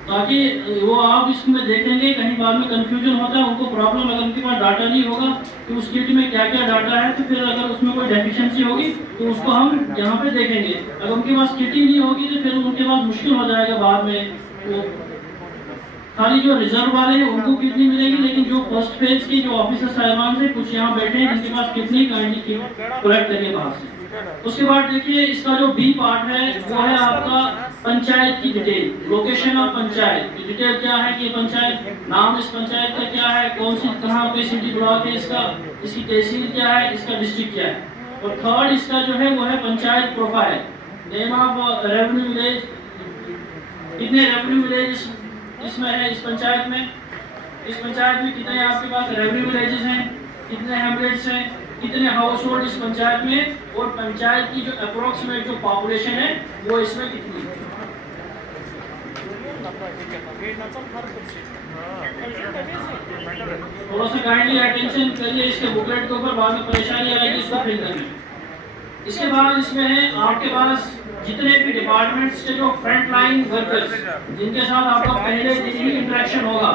ताकि वो आप इसमें देखेंगे कहीं बाद में कंफ्यूजन होता है, उनको प्रॉब्लम, अगर उनके पास डाटा नहीं होगा कि उस किट में क्या क्या डाटा है, तो फिर अगर उसमें कोई डेफिशिएंसी होगी तो उसको हम यहाँ पे देखेंगे। अगर उनके पास किट ही नहीं होगी तो फिर उनके पास मुश्किल हो जाएगा बाद में। तो खाली जो रिजर्व वाले हैं उनको किट नहीं मिलेगी, लेकिन जो फर्स्ट फेज के जो ऑफिसर साहिबान से कुछ यहाँ बैठे हैं जिनके पास किट नहीं, काइंडली किट कलेक्ट करिए बाहर से। उसके बाद देखिए इसका जो बी पार्ट है वो है आपका पंचायत की डिटेल, लोकेशन ऑफ पंचायत की डिटेल क्या है कि पंचायत, नाम इस पंचायत का क्या है, कौन सी कहाँ पे सिटी ब्लॉक है इसका, इसकी तहसील क्या है, इसका डिस्ट्रिक्ट क्या है। और थर्ड इसका जो है वो है panchayat profile, name of revenue village, कितने रेवेन्यू विलेज इसमें है, इस पंचायत में कितने आपके पास रेवेन्यू विलेजेस हैं, कितने हैमलेट्स हैं, कितने हाउस होल्ड इस पंचायत में, और पंचायत की जो अप्रोक्सीमेट जो पॉपुलेशन है वो इसमें कितनी है। थोड़ा सा काइंडली अटेंशन करिए इसके बुकलेट के ऊपर, बाद में परेशानी आएगी इसको फिल करने। इसके बाद इसमें है आपके पास जितने भी डिपार्टमेंट्स के जो फ्रंट लाइन वर्कर्स जिनके साथ आपका पहले दिन ही इंटरेक्शन होगा,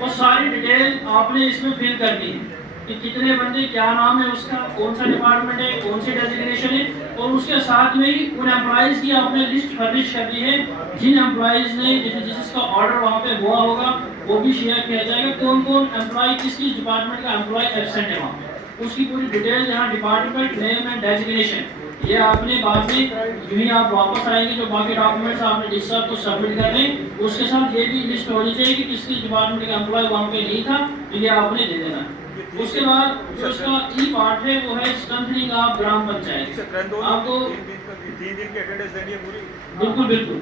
वो सारी डिटेल आपने इसमें फिल करनी है कि कितने बंदे, क्या नाम है उसका, कौन सा डिपार्टमेंट है, कौन सी डेजिग्नेशन है, और उसके साथ में ही उन एम्प्लॉइज की आपने लिस्ट फर्निश करनी है जिन एम्प्लॉइज ने जिसका ऑर्डर वहाँ पे हुआ होगा वो भी शेयर किया जाएगा। कौन कौन एम्प्लॉय, किस किस डिपार्टमेंट का एम्प्लॉय एब्सेंट है वहाँ पे, उसकी पूरी डिटेल यहाँ डिपार्टमेंट नेम एंड डेजिग्नेशन, ये आपने बाद में जो ही आप वापस आएंगे जो बाकी डॉक्यूमेंट्स आपने जिस साहब को सबमिट कर दें उसके साथ ये भी लिस्ट होनी चाहिए कि किस किस डिपार्टमेंट का एम्प्लॉय वहाँ पे नहीं था, तो ये आपने दे देना। उसके बाद जो इसका ई पार्ट है वो है स्ट्रेंथनिंग ऑफ ग्राम पंचायत। आपको 3 दिन की अटेंडेंस देनी है पूरी, बिल्कुल बिल्कुल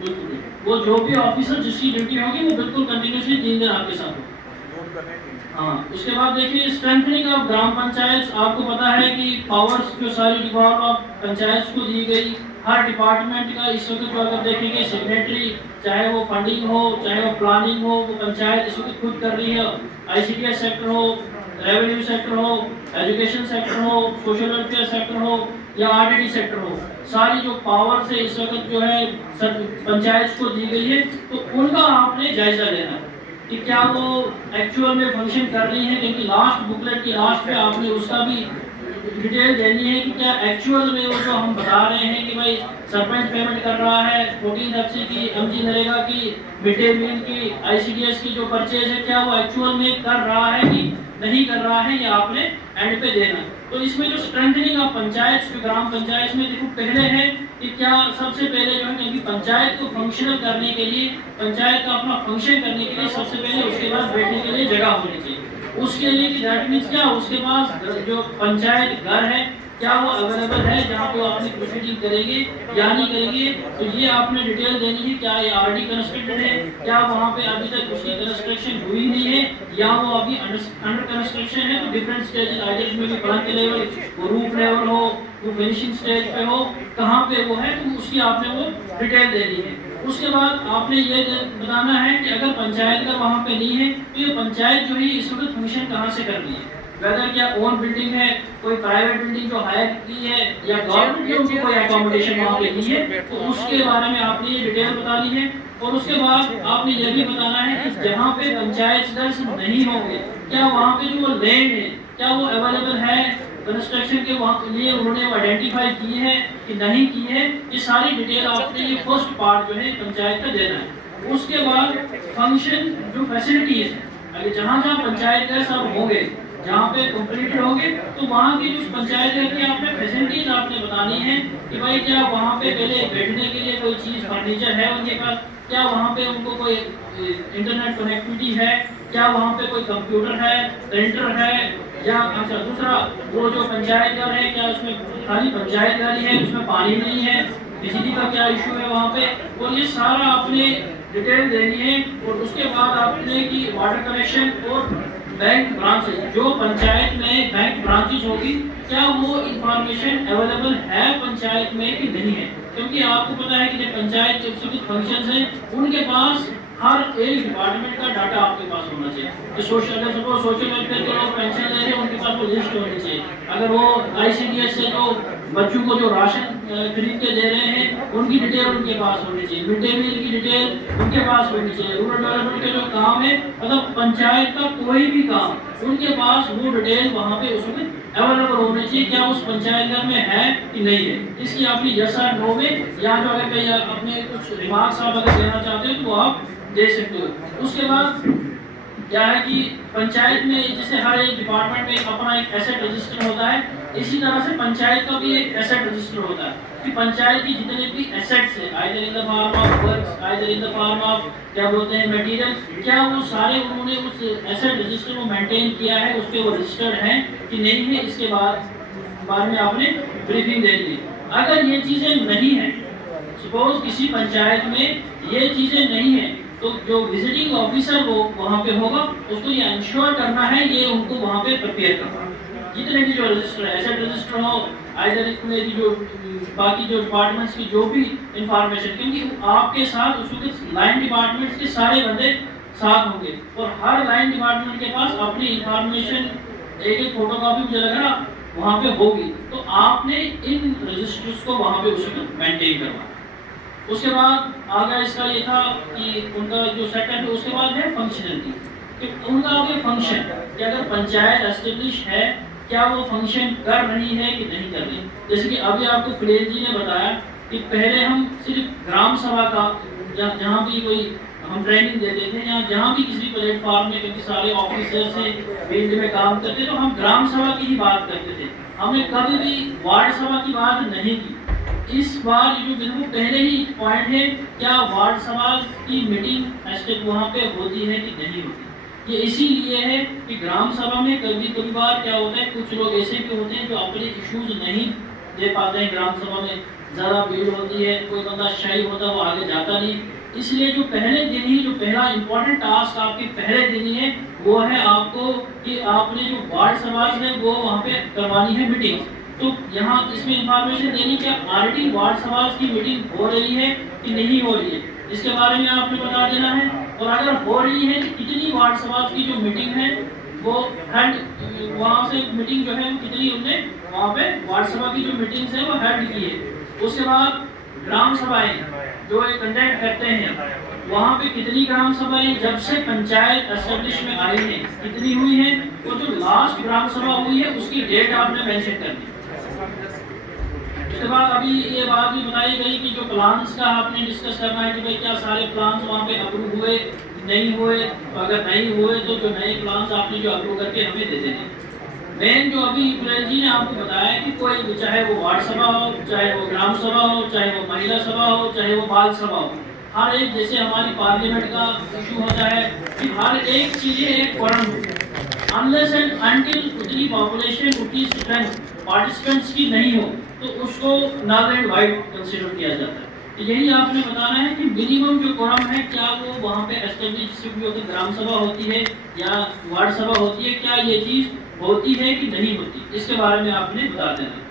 बिल्कुल, वो जो भी ऑफिसर जिसकी ड्यूटी होगी वो बिल्कुल कंटिन्यूसली 3 दिन आपके साथ हो। हाँ, उसके बाद देखिए स्ट्रेंथनिंग ऑफ ग्राम पंचायत। आपको पता है कि पावर्स जो सारी डिपार्ट ऑफ पंचायत को दी गई, हर डिपार्टमेंट का इस वक्त जो अगर देखेंगे सिग्नेटरी, चाहे वो फंडिंग हो, चाहे वो प्लानिंग हो, वो पंचायत इस वक्त खुद कर रही है। ICDS सेक्टर हो, रेवेन्यू सेक्टर हो, एजुकेशन सेक्टर हो, सोशल वेलफेयर सेक्टर हो या RDD सेक्टर हो, सारी जो पावर से इस वक्त जो है पंचायत को दी गई है, तो उनका आपने जायजा लेना कि क्या वो एक्चुअल में फंक्शन कर रही है। क्योंकि लास्ट बुकलेट की लास्ट पे आपने उसका भी डिटेल देनी है कि क्या एक्चुअल में वो जो हम बता रहे हैं कि भाई सरपंच पेमेंट कर रहा है 14 FC की, MG नरेगा की, मिड डे मील की, ICDS की जो परचेज है, क्या वो एक्चुअल में कर रहा है कि नहीं कर रहा है, ये आपने एंड पे देना। तो इसमें जो स्ट्रेंथनिंग ऑफ पंचायत, ग्राम पंचायत में देखो पहले है कि क्या सबसे पहले जो है, क्योंकि पंचायत को फंक्शनल करने के लिए, पंचायत का अपना फंक्शन करने के लिए सबसे पहले उसके पास बैठने के लिए जगह होनी चाहिए। उसके लिए कि दैट मीन्स क्या, उसके पास जो पंचायत घर है, क्या वो अवेलेबल है जहाँ पे आपने प्रोसीडिंग करेंगे या नहीं करेंगे। तो ये आपने डिटेल देनी है, क्या ये ऑलरेडी कंस्ट्रक्टेड है, क्या वहाँ पे अभी तक उसकी कंस्ट्रक्शन हुई नहीं है या वो अभी अंडर कंस्ट्रक्शन है। तो डिफरेंट स्टेजेस आइदर इसमें भी प्लान के लेवल, वो रूफ लेवल हो, वो फिनिशिंग स्टेज पे हो, कहाँ पे वो है, तो उसकी आपने वो डिटेल देनी है। उसके बाद आपने ये बताना है कि अगर पंचायत का वहाँ पे नहीं है तो ये पंचायत जो है इस वक्त फंक्शन कहाँ से कर रही है, वेदर क्या ओन बिल्डिंग है, कोई प्राइवेट बिल्डिंग जो हायर की है या गवर्नमेंट की उनको कोई अकोमोडेशन वहाँ पे नहीं है, तो उसके बारे में आपने ये डिटेल बतानी है। और उसके बाद आपने ये भी बताना है कि जहाँ पे पंचायत सदस्य नहीं होंगे क्या वहाँ पे जो लैंड है क्या वो अवेलेबल है कंस्ट्रक्शन के वहाँ के लिए, उन्होंने वो आइडेंटिफाई किए हैं कि नहीं किए हैं। ये सारी डिटेल आपने ये फर्स्ट पार्ट जो है पंचायत का देना है। उसके बाद फंक्शन जो फैसिलिटीज है, अगर जहाँ जहाँ पंचायत का सब होंगे, जहाँ पे कंप्लीटेड होंगे, तो वहाँ की जो पंचायत है कि आपने फैसिलिटीज आपने बतानी है कि भाई क्या वहाँ पे पहले बैठने के लिए कोई चीज़ फर्नीचर है उनके पास, क्या वहाँ पे उनको कोई इंटरनेट कनेक्टिविटी है, क्या वहाँ पे कोई कंप्यूटर है, प्रिंटर है, या अच्छा दूसरा वो जो पंचायत घर है क्या उसमें खाली पंचायत घर ही है, उसमें पानी नहीं है, बिजली का क्या इशू है वहाँ पे, और ये सारा आपने डिटेल देनी है। और उसके बाद आपने कि वाटर कनेक्शन और बैंक ब्रांचेस, जो पंचायत में बैंक ब्रांचेस होगी क्या वो इंफॉर्मेशन अवेलेबल है पंचायत में कि नहीं है, क्योंकि आपको पता है कि जो पंचायत के कुछ फंक्शंस हैं उनके पास हर एक डिपार्टमेंट का डाटा आपके पास होना चाहिए। तो सोशल वेलफेयर के लोग पेंशन ले रहे हैं उनके पास वो लिस्ट होनी चाहिए, अगर वो ICDS से जो बच्चों को जो राशन खरीद के दे रहे हैं उनकी डिटेल उनके पास होनी चाहिए, मिड डे मील की डिटेल उनके पास होनी चाहिए, रूरल डेवलपमेंट के जो काम है मतलब पंचायत का कोई भी काम उनके पास वो डिटेल वहाँ पे उसमें अवेलेबल होनी चाहिए, क्या उस पंचायत घर में है कि नहीं है। इसकी आपकी यस और नो में या जो अगर कहीं अपने कुछ रिमार्क्स आप अगर देना चाहते हो तो आप दे सकते हो। उसके बाद क्या है कि पंचायत में जैसे हर एक डिपार्टमेंट में अपना एक एसेट रजिस्टर होता है, इसी तरह से पंचायत का भी एक एसेट रजिस्टर होता है कि पंचायत की जितने भी एसेट्स है either in the form of works, either in the form of क्या बोलते हैं मटेरियल, क्या वो सारे उन्होंने उस एसेट रजिस्टर को मेंटेन किया है, उस पर वो रजिस्टर्ड है कि नहीं है, इसके बारे में आपने ब्रीफिंग देनी है। अगर ये चीज़ें नहीं हैं, सपोज किसी पंचायत में ये चीज़ें नहीं हैं, तो जो विजिटिंग ऑफिसर वो वहाँ पे होगा उसको ये इंश्योर करना है, ये उनको वहाँ पे प्रिपेयर करना है। जितने भी जो रजिस्टर है, एसेट रजिस्टर हो, आइदर इतने भी जो बाकी जो डिपार्टमेंट्स की जो भी इंफॉर्मेशन, क्योंकि आपके साथ उसके लाइन डिपार्टमेंट्स के सारे बंदे साथ होंगे और हर लाइन डिपार्टमेंट के पास अपनी इंफॉर्मेशन एक फोटोकॉपी मुझे लग रहा वहाँ पे होगी, तो आपने इन रजिस्टर्स को वहाँ पे उसको मेंटेन करना। उसके बाद आगे इसका ये था कि उनका जो सेकंड है उसके बाद है फंक्शनलिटी, कि उनका आगे फंक्शन कि अगर पंचायत एस्टेब्लिश है क्या वो फंक्शन कर रही है कि नहीं कर रही। जैसे कि अभी आपको फिलेज जी ने बताया कि पहले हम सिर्फ ग्राम सभा का जहाँ भी कोई हम ट्रेनिंग देते थे या जहाँ भी किसी प्लेटफॉर्म में क्योंकि सारे ऑफिसर्स से फील्ड में काम करते तो हम ग्राम सभा की ही बात करते थे, हमने कभी भी वार्ड सभा की बात नहीं की। इस बार ये जो बिल्कुल पहले ही पॉइंट है, क्या वार्ड सभा की मीटिंग एस्टेट वहाँ पे होती है कि नहीं होती। ये इसीलिए है कि ग्राम सभा में कभी बार क्या होता है, कुछ लोग ऐसे भी होते हैं जो अपने इश्यूज नहीं दे पाते हैं, ग्राम सभा में ज़्यादा भीड़ होती है, कोई बंदा शाही होता है वो आगे जाता नहीं, इसलिए जो पहले दिन ही जो पहला इंपॉर्टेंट टास्क आपके पहले दिन ही है वो है आपको कि आपने जो वार्ड सभा है वो वहाँ पे करवानी है मीटिंग। तो यहाँ इसमें इंफॉर्मेशन देनी कि ऑलरेडी वार्ड सभा की मीटिंग हो रही है कि नहीं हो रही है, इसके बारे में आपने बता देना है। और अगर हो रही है तो कितनी वार्ड सभा की जो मीटिंग है वो हेड वहाँ से मीटिंग जो है कितनी उनने वहाँ पे वार्ड सभा की जो मीटिंग्स है वो हेड की है। उसके बाद ग्राम सभाएं जो कंडक्ट करते हैं वहाँ पे कितनी ग्राम सभाएं जब से पंचायत एस्टेब्लिश में आई है कितनी हुई है, वो जो लास्ट ग्राम सभा हुई है उसकी डेट आपने मेंशन करनी। उसके बाद अभी ये बात भी बताई गई कि जो प्लान्स का आपने डिस्कस करना है कि भाई क्या सारे प्लान्स वहाँ पे अप्रूव हुए नहीं हुए, अगर नहीं हुए तो जो नए प्लान्स आपने जो अप्रूव करके हमें दे देने। मेन जो अभी पुरेश जी ने आपको बताया कि कोई चाहे वो वार्ड सभा हो, चाहे वो ग्राम सभा हो, चाहे वो महिला सभा हो, चाहे वो बाल सभा हो, हर एक जैसे हमारी पार्लियामेंट का इशू होता है कि हर एक चीज़ें एक फोरम अनलेस एंड अनटिल उतनी पॉपुलेशन उतनी स्ट्रेंथ पार्टिसिपेंट्स की नहीं हो तो उसको नल एंड वाइड कंसीडर किया जाता है। तो यही आपने बताना है कि मिनिमम जो कोरम है क्या वो वहाँ पे एस्टेब्लिश जिसमें होती ग्राम सभा होती है या वार्ड सभा होती है, क्या ये चीज़ होती है कि नहीं होती, इसके बारे में आपने बता देना।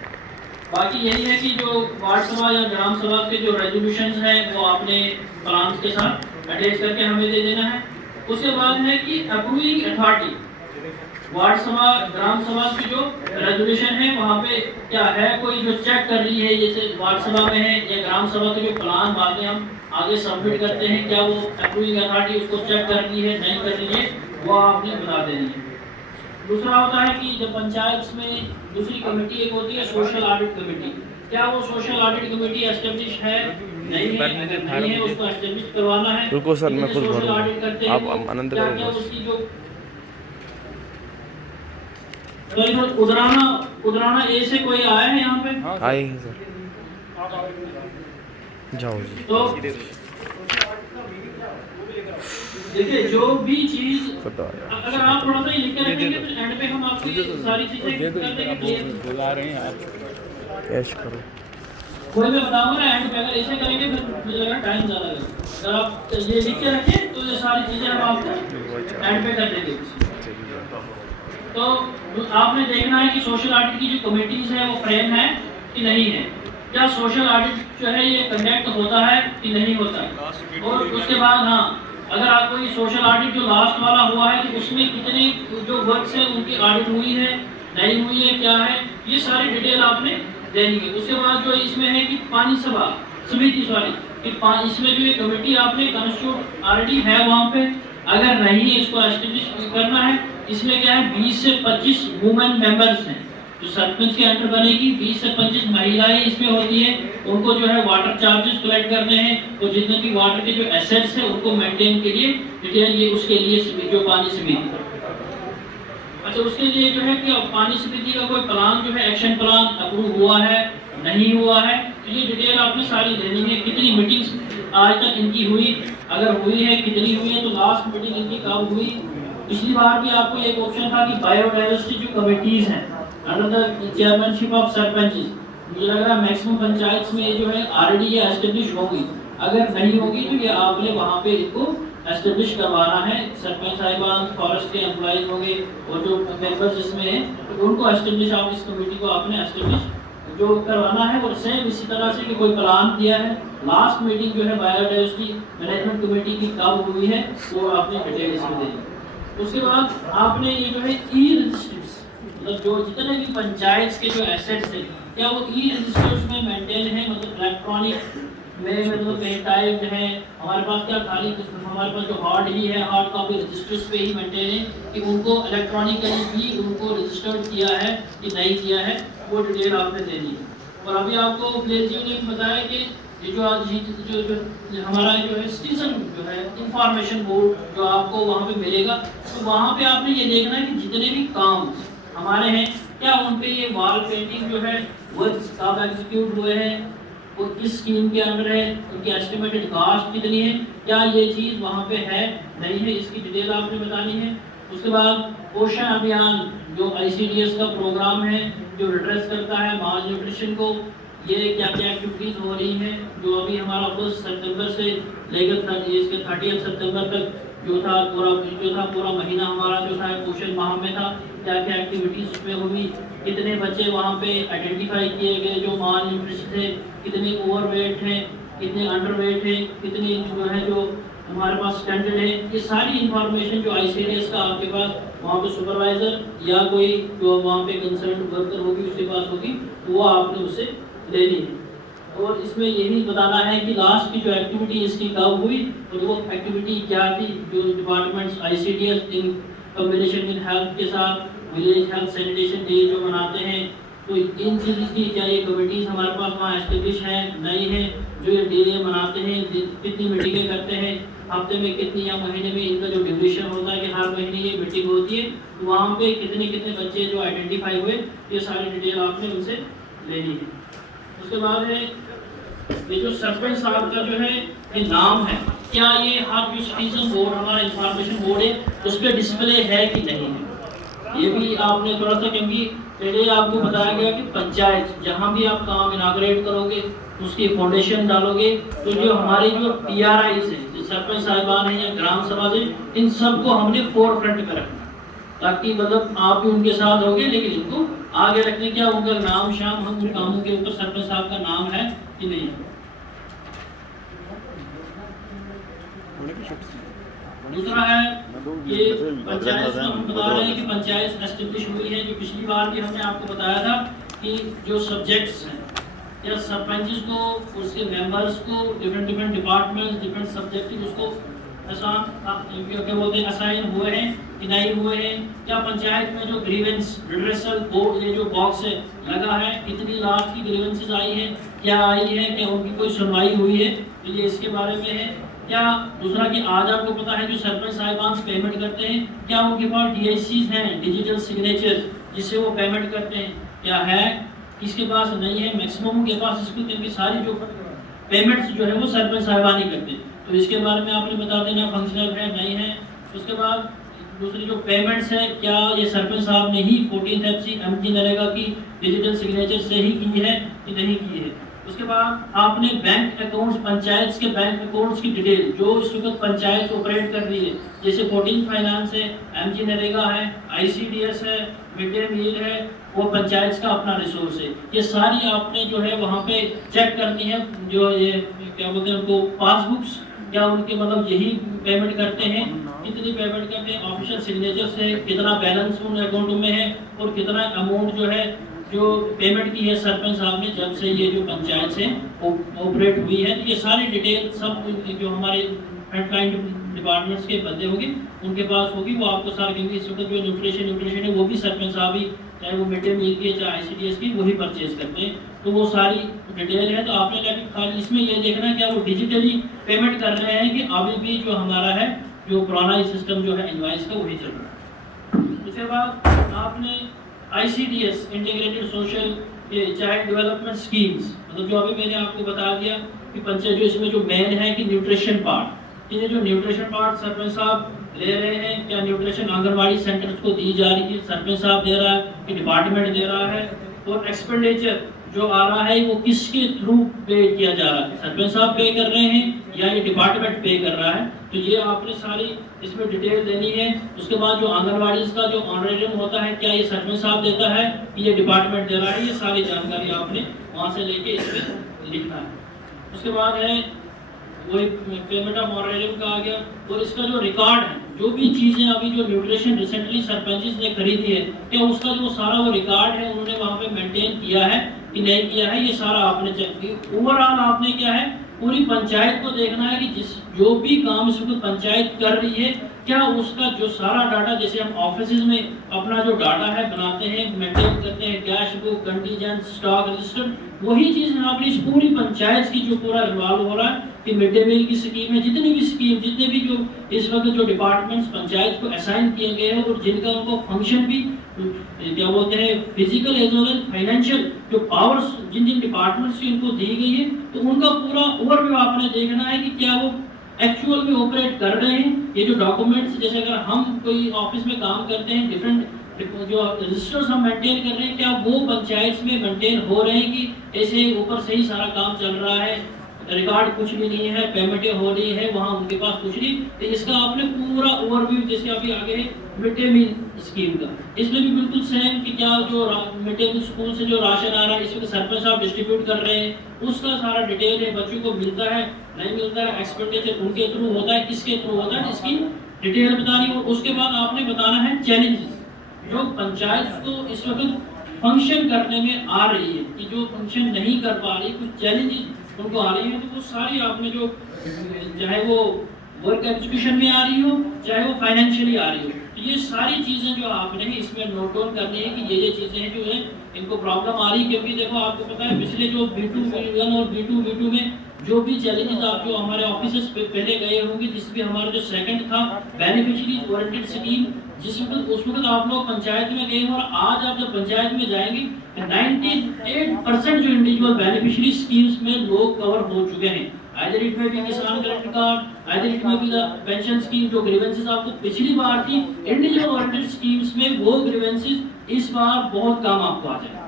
बाकी यही है कि जो वार्ड सभा या ग्राम सभा के जो रेजोल्यूशंस हैं वो आपने प्लान्स के साथ अटैच करके हमें दे देना है। उसके बाद है कि अप्रूविंग अथॉरिटी, वार्ड सभा ग्राम सभा की जो रेजोल्यूशन है वहाँ पे क्या है कोई जो चेक कर रही है, जैसे वार्ड सभा में है या ग्राम सभा के जो प्लान बाद में हम आगे सबमिट करते हैं, क्या वो अप्रूविंग अथॉरिटी उसको चेक कर रही है नहीं कर रही है, वो आपने बता देनी है। दूसरा होता है कि जब पंचायत में दूसरी कमेटी एक होती है सोशल ऑडिट कमेटी, क्या वो सोशल ऑडिट कमेटी एस्टेब्लिश है नहीं है, अगर नहीं है उसको एस्टेब्लिश करवाना है। रुको सर, मैं खुद सोशल ऑडिट करते हैं आप आनंद क्या करो क्या बस। उसकी जो उदराना ए से कोई आया है यहाँ पे? आए हैं सर, जाओ जी। तो देखिए जो भी चीज पता है। अगर आप थोड़ा सा ही लिख के रखेंगे तो एंड पे हम आपको ये सारी चीजें कर देंगे क्लियर। बुला रहे हैं आप। कैश करो। कोई मैं बताऊंगा ना एंड पे, अगर ऐसे करेंगे फिर मुझे लगा टाइम ज़्यादा लगेगा। अगर आप ये लिख के रखें तो ये सारी चीज़ें हम आपको एंड पे कर देंगे। तो आपने देखना है कि सोशल ऑडिट की जो कमेटीज है वो फ्रेम है कि नहीं है, क्या सोशल ऑडिट जो है ये कंडक्ट होता है कि नहीं होता है। और उसके बाद हाँ, अगर आप कोई सोशल ऑडिट जो लास्ट वाला हुआ है तो उसमें कितने जो वर्क्स हैं उनकी ऑडिट हुई है नहीं हुई है क्या है, ये सारी डिटेल आपने देनी है। उसके बाद जो इसमें है कि पानी सभा समिति कि इसमें जो ये कमेटी आपने कंस्टिट्यूट ऑलरेडी है वहाँ पे, अगर नहीं है इसको एस्टेब्लिश करना है। इसमें क्या है 20 से 25 वुमेन मेंबर्स हैं जो सरपंच के अंडर बनेगी, 20 से 25 महिलाएं इसमें होती है। उनको जो है वाटर चार्जेस कलेक्ट करने हैं और जितने भी वाटर के जो एसेट्स हैं उनको मेंटेन के लिए डिटेल ये उसके लिए जो पानी समिति। अच्छा, उसके लिए जो है कि पानी समिति का कोई प्लान जो है एक्शन प्लान अप्रूव हुआ है नहीं हुआ है, तो ये डिटेल आपने सारी देनी है। कितनी मीटिंग्स आज तक इनकी हुई, अगर हुई है कितनी हुई है, तो लास्ट मीटिंग इनकी कब हुई। पिछली बार भी आपको एक ऑप्शन था कि बायोडाइवर्सिटी जो कमेटीज हैं under the chairmanship of sarpanches, मुझे लग रहा है मैक्सिमम पंचायत में जो है ऑलरेडी ये एस्टेब्लिश होगी। अगर नहीं होगी तो ये आपने वहाँ पे इनको एस्टेब्लिश करवाना है। सरपंच साहिबान, फॉरेस्ट के एम्प्लॉइज होंगे और जो मेंबर्स इसमें हैं तो उनको एस्टेब्लिश, आप इस कमेटी को आपने एस्टेब्लिश जो करवाना है। और सेम इसी तरह से कि कोई प्लान दिया है, लास्ट मीटिंग जो है बायोडाइवर्सिटी मैनेजमेंट कमेटी की कब हुई है वो आपने डिटेल इसमें देनी। उसके बाद आपने ये जो है ई रजिस्टर्स, मतलब जो जितने भी पंचायत के जो एसेट्स हैं क्या वो ई रजिस्टर्स में मेंटेन है, मतलब इलेक्ट्रॉनिक में, मतलब पेन टाइप है हमारे पास, क्या खाली हमारे पास जो हार्ड ही है हार्ड कॉपी रजिस्टर्स पे ही मेंटेन है कि उनको इलेक्ट्रॉनिकली भी उनको रजिस्टर्ड किया है कि नहीं किया है, वो डिटेल आपने देनी है। और अभी आपको प्लेन जी ने बताया कि ये जो आज जो हमारा जो है सिटीजन जो है इंफॉर्मेशन बोर्ड जो आपको वहाँ पे मिलेगा, तो वहाँ पे आपने ये देखना है कि जितने भी काम हमारे हैं क्या उन पे ये वॉल पेंटिंग जो है वर्क कब एग्जीक्यूट हुए हैं, वो किस स्कीम के अंडर है, उनकी एस्टिमेटेड कॉस्ट कितनी है, क्या ये चीज़ वहाँ पे है नहीं है, इसकी डिटेल आपने बतानी है। उसके बाद पोषण अभियान जो ICDS का प्रोग्राम है जो एड्रेस करता है माल न्यूट्रिशन को, ये क्या क्या एक्टिविटीज़ हो रही हैं जो अभी हमारा 1 सितंबर से लेकर इसके 30 सितंबर तक जो था पूरा महीना हमारा जो था पोषण माह में था, क्या क्या एक्टिविटीज़ उसमें हुई, कितने बच्चे वहाँ पे आइडेंटिफाई किए गए जो माल न्यूट्रिशन थे, कितने ओवरवेट हैं, कितने अंडरवेट हैं, कितने जो है जो हमारे पास स्टैंडर्ड है, ये सारी इंफॉर्मेशन जो ICDS का आपके पास वहाँ पे सुपरवाइज़र या कोई जो वहाँ पे कंसर्न वर्कर होगी उसके पास होगी, तो वो आपने उससे लेनी है। और इसमें यही बताना है कि लास्ट की जो एक्टिविटी इसकी कब हुई और वो एक्टिविटी क्या थी, जो departments ICDS in combination in health के साथ विलेज हेल्थ सैनिटेशन डे जो मनाते हैं, तो इन चीज़ की क्या ये कमेटीज़ हमारे पास वहाँ एस्टेब्लिश हैं नहीं है, जो ये डे मनाते हैं, कितनी मीटिंगें करते हैं, हफ्ते में कितनी या महीने में इनका जो ड्यूरेशन होता है कि हर महीने ये मीटिंग होती है, तो वहाँ पे कितने कितने बच्चे जो आइडेंटिफाई हुए, ये सारी डिटेल आपने उनसे लेनी है। उसके बाद है ये जो सरपंच साहब का जो है ये नाम है, क्या ये हर जो सिटीजन बोर्ड हमारा इंफॉर्मेशन बोर्ड है उस पर डिस्प्ले है कि नहीं है। ये भी आपने थोड़ा सा, क्योंकि पहले आपको बताया गया कि पंचायत जहाँ भी आप काम इनाग्रेट करोगे उसकी फाउंडेशन डालोगे, तो जो हमारी जो PRIs हैं, जो सरपंच साहिबान हैं या ग्राम सभा से, इन सबको हमने फोर फ्रंट में रखना, ताकि मतलब आप भी उनके साथ होगे, लेकिन इनको आगे रखने क्या उनका नाम शाम हम उन कामों के ऊपर सरपंच साहब का नाम है कि नहीं है। दूसरा है कि पंचायत में हम बता रहे हैं कि पंचायत एस्टेब्लिश हुई है, जो पिछली बार भी हमने आपको बताया था कि जो सब्जेक्ट्स हैं या सरपंच को, उसके मेंबर्स को डिफरेंट डिपार्टमेंट्स, डिफरेंट सब्जेक्ट उसको क्या बोलते हैं असाइन हुए हैं कि नहीं हुए हैं, क्या पंचायत में जो ग्रीवेंस रिड्रेसल बोर्ड ये जो बॉक्स है लगा है, कितनी लाख की ग्रीवेंसेस आई है, क्या आई है, क्या उनकी कोई सुनवाई हुई है, तो ये इसके बारे में है। क्या दूसरा कि आज आपको पता है जो सरपंच साहिबान पेमेंट करते हैं, क्या उनके पास DICs हैं, डिजिटल सिग्नेचर्स, जिससे वो पेमेंट करते हैं, क्या है, किसके पास नहीं है, मैक्सिमम के पास इसको, क्योंकि सारी जो पेमेंट्स जो है वो सरपंच साहिबान ही करते हैं, तो इसके बारे में आपने बता देना फंक्शनल है नहीं है। उसके बाद दूसरी जो पेमेंट्स है, क्या ये सरपंच साहब ने ही 14th FC MG नरेगा की डिजिटल सिग्नेचर से ही की है कि नहीं की है। उसके बाद आपने बैंक अकाउंट्स, पंचायत के बैंक अकाउंट्स की डिटेल जो इस वक्त पंचायत ऑपरेट कर रही है, जैसे 14 फाइनेंस है, MG नरेगा है, ICDS है, मिड डे मील है, वो पंचायत का अपना रिसोर्स है, ये सारी आपने जो है वहाँ पे चेक करनी है। जो ये क्या बोलते हैं उनको पासबुक्स, क्या उनके मतलब यही पेमेंट करते हैं, कितनी पेमेंट करते हैं, ऑफिशियल सिग्नेचर से कितना बैलेंस उन अकाउंट में है और कितना अमाउंट जो है जो पेमेंट की है सरपंच साहब ने जब से ये जो पंचायत से ऑपरेट हुई है, तो ये सारी डिटेल सब जो हमारे फ्रंटलाइन डिपार्टमेंट्स के बंदे होंगे उनके पास होगी, वो आपको सारे, क्योंकि इस वक्त जो न्यूट्रिशन है वो भी सरपंच साहब ही, चाहे वो मिड डे मील की चाहे ICDS की, वही परचेज करते हैं, तो वो सारी डिटेल है। तो आपने लेकिन खाली इसमें ये देखना है क्या वो डिजिटली पेमेंट कर रहे हैं कि अभी भी जो हमारा है जो पुराना सिस्टम जो है इनवॉइस का वही चल रहा है। उसके बाद आपने ICDS integrated social child development schemes, मतलब जो अभी मैंने आपको बता दिया कि पंचायत जो इसमें जो मेन है कि न्यूट्रिशन पार्ट, ये जो न्यूट्रिशन पार्ट सरपंच साहब ले रहे हैं, क्या न्यूट्रिशन आंगनवाड़ी सेंटर्स को दी जा रही है, सरपंच साहब दे रहा है कि डिपार्टमेंट दे रहा है, और एक्सपेंडिचर जो आ रहा है वो किसके थ्रू पे किया जा रहा है, सरपंच साहब पे कर रहे हैं या ये डिपार्टमेंट पे कर रहा है, तो ये आपने सारी इसमें डिटेल देनी है। उसके बाद जो आंगनवाड़ी का जो ऑनरेरियम होता है, क्या ये सरपंच साहब देता है कि ये डिपार्टमेंट दे रहा है, ये सारी जानकारी आपने वहाँ से लेके इसमें लिखना है। उसके बाद है वही पेमेंट ऑफ ऑनरेरियम का आ गया, और इसका जो रिकॉर्ड है, जो भी चीज़ें अभी जो न्यूट्रिशन रिसेंटली सरपंच ने खरीदी है, क्या उसका जो सारा वो रिकॉर्ड है उन्होंने वहाँ पे मेंटेन किया है कि नहीं किया है, ये सारा आपने चेक किया। ओवरऑल आपने क्या है पूरी पंचायत को देखना है कि जिस जो भी काम इस वक्त पंचायत कर रही है, क्या उसका जो सारा डाटा, जैसे हम ऑफिस में अपना जो डाटा है बनाते हैं, मेंटेन करते हैं, cash book, contingent, stock register, वही चीज़ आपने इस पूरी पंचायत की जो पूरा रिवॉल्व हो रहा है कि मिड डे मील की स्कीम है, जितनी भी स्कीम, जितने भी जो इस वक्त जो डिपार्टमेंट्स पंचायत को असाइन किए गए हैं और जिनका उनको फंक्शन भी क्या बोलते हैं physical as well as financial जो पावर्स जिन जिन डिपार्टमेंट्स की इनको दी गई है, तो उनका पूरा ओवरव्यू आपने देखना है कि क्या वो एक्चुअल में ऑपरेट कर रहे हैं। ये जो डॉक्यूमेंट्स, जैसे अगर हम कोई ऑफिस में काम करते हैं, डिफरेंट जो रजिस्टर्स हम मेंटेन कर रहे हैं, क्या वो पंचायत में मेंटेन हो रहे हैं कि ऐसे ऊपर से ही सारा काम चल रहा है, रिकॉर्ड कुछ भी नहीं है, पेमेंटें हो रही है, वहाँ उनके पास कुछ नहीं। तो इसका आपने पूरा ओवरव्यू, जैसे अभी आगे है मिड डे मील स्कीम का, इसमें भी बिल्कुल सेम कि क्या जो मिड डे मील स्कूल से जो राशन आ रहा है, इसमें सरपंच साहब डिस्ट्रीब्यूट कर रहे हैं, उसका सारा डिटेल है, बच्चों को मिलता है नहीं मिलता है, एक्सपेंडिचर उनके थ्रू होता है, किसके थ्रू होता है, इसकी डिटेल बतानी। और उसके बाद आपने बताना है चैलेंजेस जो पंचायत को इस वक्त फंक्शन करने में आ रही है, कि जो फंक्शन नहीं कर पा रही, कुछ चैलेंजेस उनको आ रही है, तो वो सारी आपने जो चाहे वो वर्क एग्जीक्यूशन में आ रही हो, चाहे वो फाइनेंशियली आ रही हो, तो ये सारी चीज़ें जो आपने इसमें नोट डाउन करनी है कि ये चीज़ें जो है इनको प्रॉब्लम आ रही है। क्योंकि देखो आपको पता है पिछले जो B2 B1 और B2 में जो भी चैलेंजेस आप जो हमारे ऑफिसेस पहले गए होंगे, जिसमें हमारा जो सेकंड था बेनिफिशियरी ओरिएंटेड स्कीम, जिस वक्त उस वक्त आप लोग पंचायत में गए, और आज आप जब पंचायत में जाएंगे 98% जो इंडिविजुअल बेनिफिशियरी स्कीम्स में लोग कवर हो चुके हैं। आइदर इट में भी किसान क्रेडिट कार्ड, आइदर इट में भी द पेंशन स्कीम। जो ग्रीवेंसेस आपको पिछली बार थी इंडिविजुअल ओरिएंटेड स्कीम्स में, वो ग्रीवेंसेस इस बार बहुत काम आपको आ जाएगा।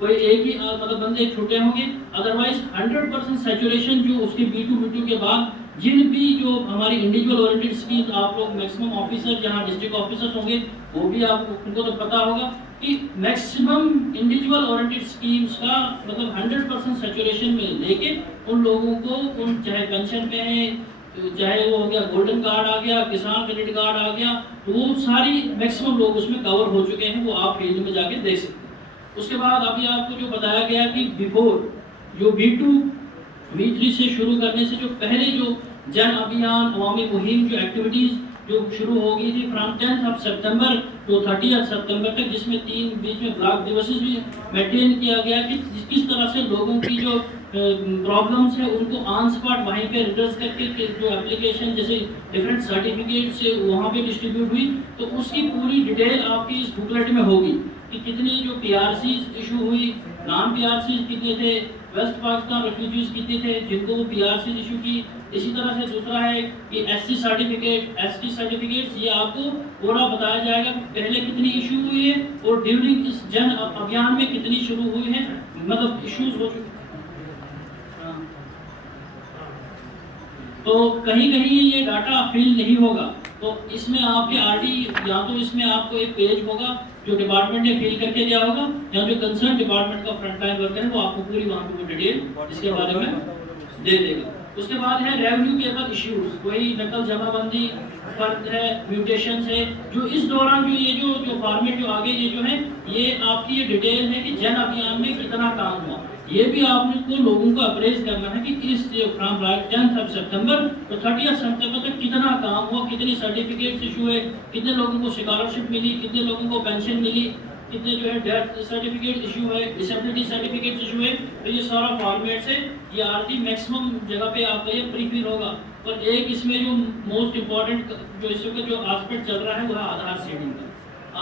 कोई एक ही मतलब बंदे छूटे होंगे, अदरवाइज 100% सैचुरेशन जो उसके B2 के बाद जिन भी जो हमारी इंडिविजुअल ओरिएंटेड स्कीम, आप लोग मैक्सिमम ऑफिसर जहाँ डिस्ट्रिक्ट ऑफिसर्स होंगे वो भी आपको उनको तो पता होगा कि मैक्सिमम इंडिविजुअल ओरिएंटेड स्कीम्स का मतलब 100% सैचुरेशन में लेके उन लोगों को, उन चाहे पेंशन पे है, चाहे वो हो गया गोल्डन कार्ड आ गया, किसान क्रेडिट कार्ड आ गया, तो वो सारी मैक्सिमम लोग उसमें कवर हो चुके हैं, वो आप फील्ड में जाके देख सकते हैं। उसके बाद अभी आपको जो बताया गया कि बिफोर जो B2 B3 से शुरू करने से जो पहले जो जन अभियान अवामी मुहिम जो एक्टिविटीज जो शुरू हो गई थी फ्रॉम 10th सितंबर तो 30th सितंबर तक, जिसमें 3 बीच में ब्लॉक दिवसेस भी मेंटेन किया गया कि किस तरह से लोगों की जो प्रॉब्लम्स है उनको ऑन स्पॉट वहीं पे एड्रेस करके जो एप्लीकेशन जैसे डिफरेंट सर्टिफिकेट से वहाँ पे डिस्ट्रीब्यूट हुई, तो उसकी पूरी डिटेल आपकी इस बुकलेट में होगी कि कितनी जो PRCs इशू हुई, नॉन PRCs कितने थे, वेस्ट पाकिस्तान रेफ्यूजीज कितने थे जिनको वो PRCs इशू की। इसी तरह से दूसरा है कि SC सर्टिफिकेट, ST सर्टिफिकेट्स, ये आपको पूरा बताया जाएगा पहले कितनी इशू हुई है और ड्यूरिंग इस जन अभियान में कितनी शुरू हुई है, मतलब इश्यूज हो चुके। तो कहीं कहीं ये डाटा फिल नहीं होगा, तो इसमें आपके RD या तो इसमें आपको एक पेज होगा जो डिपार्टमेंट ने फिल करके दिया होगा, या जो कंसर्न डिपार्टमेंट का फ्रंट लाइन वर्कर है वो आपको पूरी वहाँ पे वो डिटेल इसके बारे में दे देगा। उसके बाद है रेवेन्यू केबल इश्यूज, वही नकल जमाबंदी फर्क है, म्यूटेशन है, जो इस दौरान जो ये जो फॉर्मेट जो आगे ये जो है ये आपकी ये डिटेल है कि जन अभियान में कितना काम हुआ। ये भी आपको लोगों को अप्रेज करना है कि इस फ्रॉम 10th सितंबर तो 30th सितंबर तक कितना काम हुआ, कितनी सर्टिफिकेट्स इशू है, कितने लोगों को स्कॉलरशिप मिली, कितने लोगों को पेंशन मिली, कितने जो है डेथ सर्टिफिकेट इशू है, डिसेबिलिटी सर्टिफिकेट इशू है। तो ये सारा फॉर्मेट से ये RT मैक्सिमम जगह पे आपका ये प्री फिल होगा। और एक इसमें जो मोस्ट इम्पॉर्टेंट जो इसका जो एस्पेक्ट चल रहा है वो है आधार सीडिंग का।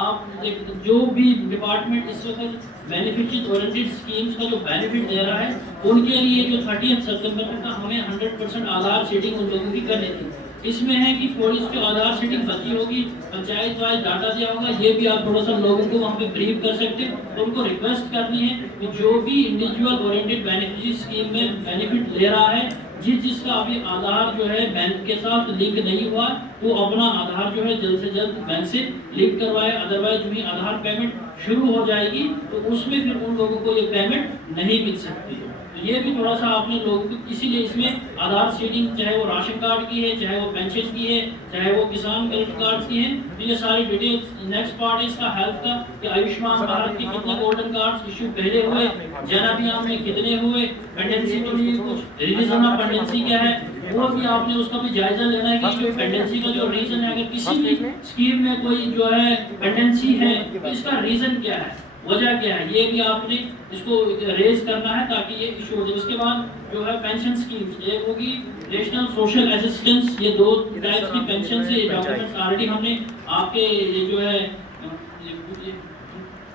आप जो भी डिपार्टमेंट इस वक्त बेनिफिशियरी ओरिएंटेड स्कीम्स का जो बेनिफिट दे रहा है उनके लिए जो 30th सितंबर तक का हमें 100% आधार सीडिंग उन लोगों की करनी थी। इसमें है कि थोड़ी सी आधार सीडिंग बची होगी, पंचायत वाइज डाटा दिया होगा, ये भी आप थोड़ा सा लोगों को वहाँ पे ब्रीफ कर सकते हैं। तो उनको रिक्वेस्ट करनी है कि जो भी इंडिविजुअल ओरिएंटेड बेनिफिशियरी स्कीम में बेनिफिट ले रहा है, जिसका अभी आधार जो है बैंक के साथ लिंक नहीं हुआ वो अपना आधार जो है जल्द से जल्द बैंक से लिंक करवाए, अदरवाइज जो आधार पेमेंट शुरू हो जाएगी तो उसमें फिर उन लोगों को ये पेमेंट नहीं मिल सकती। तो ये भी थोड़ा सा आपने लोगों को, इसीलिए इसमें आधार सीडिंग चाहे वो राशन कार्ड की है, चाहे वो पेंशन की है, चाहे वो किसान क्रेडिट कार्ड की है, तो ये सारी डिटेल्स। नेक्स्ट पार्ट है इसका हेल्थ का कि आयुष्मान भारत के कितने गोल्डन कार्ड्स इशू पहले हुए, जन अभियान में कितने हुए, पेंडेंसी के लिए कुछ रीजन ऑफ पेंडेंसी क्या है वो भी आपने उसका भी जायजा लेना है कि जो पेंडेंसी का जो रीजन है, अगर किसी भी स्कीम में कोई जो है पेंडेंसी है तो इसका रीजन क्या है, वजह क्या है, ये भी आपने इसको रेज करना है ताकि ये इशू हो जाए। उसके बाद जो है पेंशन स्कीम्स, एक होगी नेशनल सोशल असिस्टेंस, ये 2 टाइप्स की पेंशन से डॉक्यूमेंट्स ऑलरेडी हमने आपके ये जो है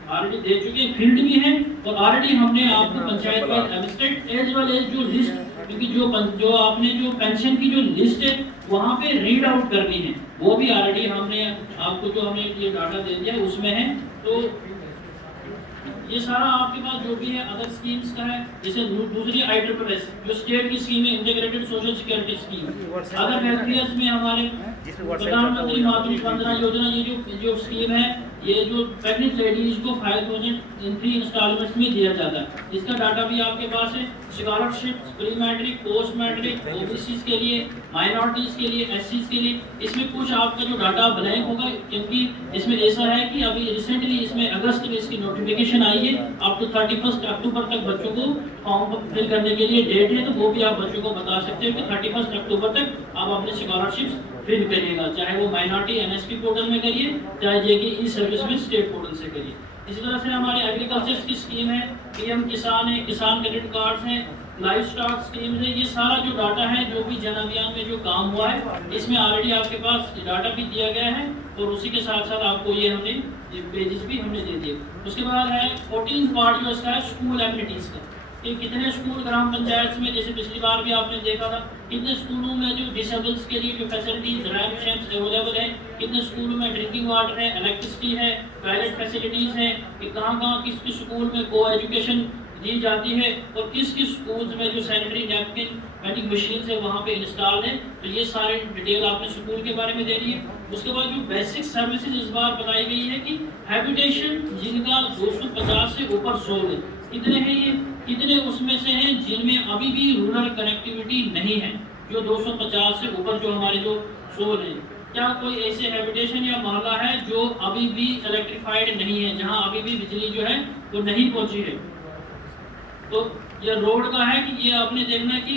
ऑलरेडी दे चुके हैं, फील्ड भी है और ऑलरेडी हमने आपको panchayat wise abstract as well as जो लिस्ट, क्योंकि जो आपने जो पेंशन की जो लिस्ट है वहाँ पे रीड आउट करनी है, वो भी ऑलरेडी हमने आपको जो हमने ये डाटा दे दिया उसमें है। तो ये सारा आपके पास जो भी है अदर स्कीम्स का है, जैसे दूसरी ISSS जो स्टेट की स्कीम है, integrated social security scheme, other health में हमारे प्रधानमंत्री मातृ वंदना योजना, ये जो स्कीम है ये जो प्रेग्नेंट लेडीज को 5,000 इन 3 इंस्टॉलमेंट्स में दिया जाता है, इसका डाटा भी आपके पास है। Scholarship pre matric, post matric, OBCs के लिए, माइनॉरिटीज के लिए, SCs के लिए, इसमें कुछ आपका जो डाटा ब्लैंक होगा क्योंकि इसमें ऐसा है कि अभी रिसेंटली इसमें अगस्त में इसकी नोटिफिकेशन आई है, अप टू 31 अक्टूबर तक बच्चों को फॉर्म फिल करने के लिए डेट है, तो वो भी आप बच्चों को बता सकते हो कि 31 अक्टूबर तक आप अपने स्कॉलरशिप फिल करिएगा, चाहे वो माइनॉरिटी NSP पोर्टल में करिए, चाहे JK ई-सर्विस में स्टेट पोर्टल से करिए। इसी तरह से हमारी एग्रीकल्चर की स्कीम है, PM किसान है, किसान क्रेडिट कार्ड्स हैं, लाइफ स्टॉक स्कीम है, ये सारा जो डाटा है जो भी जन अभियान में जो काम हुआ है इसमें ऑलरेडी आपके पास डाटा भी दिया गया है और उसी के साथ साथ आपको ये हमने ये पेजेस भी हमने दे दिए। उसके बाद है 14 पार्ट जो इसका है स्कूल एक्टिविटीज़ का, कि कितने स्कूल ग्राम पंचायत में, जैसे पिछली बार भी आपने देखा था, कितने स्कूलों में जो डिसेबल्स के लिए जो फैसिलिटीज रैम्प शैम्प्स अवेलेबल है, कितने स्कूलों में ड्रिंकिंग वाटर है, इलेक्ट्रिसिटी है, टॉयलेट फैसिलिटीज है, कि कहाँ किस किस स्कूल में को एजुकेशन दी जाती है और किस किस स्कूल्स में जो सैनिटरी नैपकिन वेंडिंग मशीन है वहाँ पे इंस्टॉल है। तो ये सारे डिटेल आपने स्कूल के बारे में देनी है। उसके बाद जो बेसिक सर्विसेज इस बार बताई गई है कि हैबिटेशन जिनका 250 से ऊपर सोल है, कितने हैं ये, कितने उसमें से हैं जिनमें अभी भी रूरल कनेक्टिविटी नहीं है, जो 250 से ऊपर जो हमारे जो सोल है। क्या कोई ऐसे हैबिटेशन या मोहल्ला है जो अभी भी इलेक्ट्रीफाइड नहीं है, जहाँ अभी भी बिजली जो है वो नहीं पहुंची है? तो ये रोड का है कि ये आपने देखना कि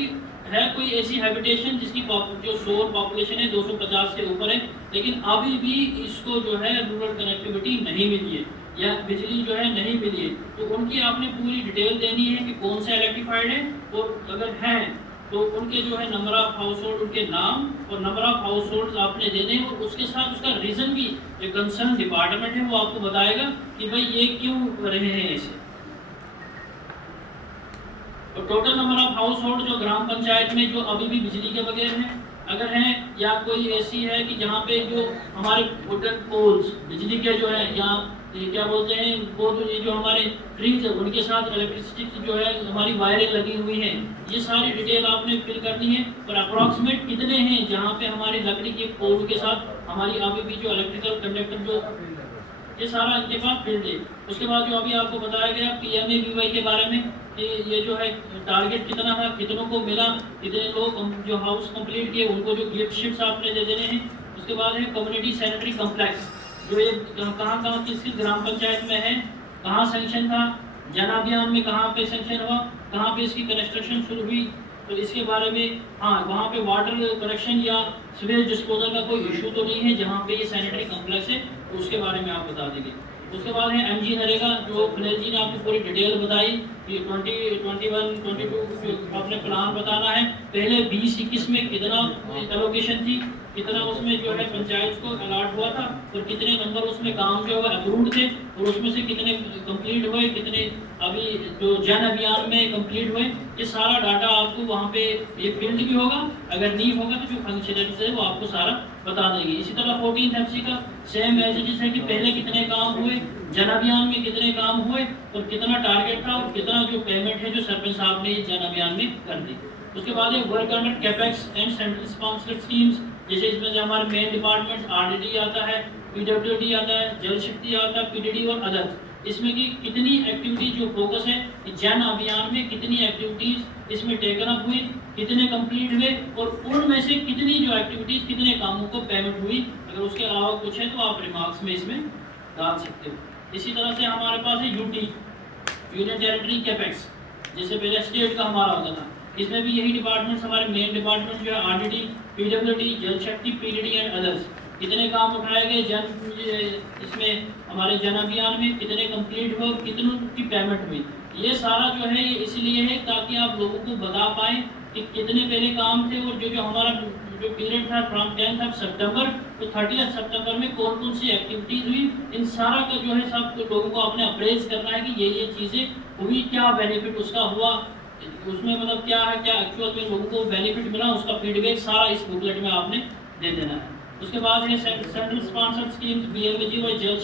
है कोई ऐसी हैबिटेशन जिसकी जो सोल पॉपुलेशन है 250 से ऊपर है, लेकिन अभी भी इसको जो है रूरल कनेक्टिविटी नहीं मिली है या बिजली जो है नहीं मिली है। तो उनकी आपने पूरी डिटेल देनी है कि कौन सा इलेक्ट्रीफाइड है, और अगर हैं तो उनके जो है नंबर ऑफ हाउस होल्ड, उनके नाम और नंबर ऑफ हाउस होल्ड आपने देने, और उसके साथ उसका रीज़न भी जो कंसर्न डिपार्टमेंट है वो आपको बताएगा कि भाई ये क्यों रहे हैं ऐसे। तो total number of house hold जो ग्राम पंचायत में जो अभी भी बिजली के बगैर हैं, अगर हैं या कोई ऐसी है कि जहाँ पे जो हमारे वुडन पोल्स बिजली के जो है, यहाँ क्या बोलते हैं वो, ये जो हमारे ट्रीज है उनके साथ इलेक्ट्रिसिटी जो है हमारी वायरें लगी हुई हैं, ये सारी डिटेल आपने फिल करनी है। और अप्रॉक्सीमेट कितने हैं जहाँ पे हमारी लकड़ी के पोल के साथ हमारी अभी भी जो इलेक्ट्रिकल कंडक्टर जो, ये सारा इनके पास फिल दे। उसके बाद जो अभी आपको बताया गया PMABY के बारे में कि ये जो है टारगेट कितना था, कितनों को मिला, कितने लोग जो हाउस कंप्लीट किए उनको जो गिफ्ट शिप्स आपने दे देने हैं। उसके बाद है कम्युनिटी सैनिटरी कॉम्प्लेक्स, जो ये कहाँ किस ग्राम पंचायत में है, कहाँ सेंक्शन था, जन अभियान में कहाँ पे सेंक्शन हुआ, कहाँ पे इसकी कंस्ट्रक्शन शुरू हुई, तो इसके बारे में हाँ वहाँ पे वाटर कनेक्शन या सीवेज डिस्पोजल का कोई इशू तो नहीं है जहाँ पे ये सैनिटरी कॉम्प्लेक्स है, तो उसके बारे में आप बता देंगे। उसके बाद है MG नरेगा, जो खलेल जी ने आपको पूरी डिटेल बताई कि 2021-22 जो आपने प्लान बताना है। पहले 20-21 में कितना एलोकेशन थी, कितना उसमें जो है पंचायत को अलॉट हुआ था, और कितने नंबर उसमें काम जो है अप्रूव्ड थे, और उसमें से कितने कंप्लीट हुए, कितने अभी जो जन अभियान में कंप्लीट हुए, ये सारा डाटा आपको वहाँ पे ये फील्ड भी होगा। अगर नहीं होगा तो जो फंक्शनलिटीज है वो आपको सारा बता देगी। इसी तरह 14th FC का सेम मैसेजेस है कि पहले कितने काम हुए, जन अभियान में कितने काम हुए, और कितना टारगेट था, और कितना जो पेमेंट है जो सरपंच साहब ने जन अभियान में कर दी। उसके बाद है work under capex and central sponsored schemes, जैसे इसमें जो हमारे मेन डिपार्टमेंट RDD आता है, PWD आता है, जल शक्ति आता है, PDD और अदर्स। इसमें की कितनी एक्टिविटीज जो फोकस है कि जन अभियान में कितनी एक्टिविटीज इसमें टेकन अप हुई, कितने कंप्लीट हुए, और उनमें से कितनी जो एक्टिविटीज कितने कामों को पेमेंट हुई। अगर उसके अलावा कुछ है तो आप रिमार्क्स में इसमें डाल सकते हो। इसी तरह से हमारे पास है UT, यूनियन टेरिटरी कैपेक्स, जैसे पहले स्टेट का हमारा होता था, इसमें भी यही डिपार्टमेंट्स हमारे मेन डिपार्टमेंट जो है RDD, PWD, जल शक्ति, PDD एंड अदर्स। कितने काम उठाए गए इसमें हमारे जन अभियान में, कितने कंप्लीट हुए, कितनों की पेमेंट हुई, ये सारा जो है ये इसलिए है ताकि आप लोगों को बता पाएँ कि कितने पहले काम थे, और जो हमारा जो पीरियड था फ्रॉम 10th सितंबर तो 30th सितंबर में कौन कौन सी एक्टिविटीज हुई, इन सारा का जो है सब लोगों को आपने अप्रेज करना है कि ये चीज़ें हुई, क्या बेनिफिट उसका हुआ, उसमें मतलब क्या है, क्या एक्चुअल में लोगों को बेनिफिट मिला, उसका फीडबैक सारा इस बुकलेट में आपने दे देना है। उसके बाद है सेंट्रल स्पॉन्सर्ड स्कीम्स, BMG और जल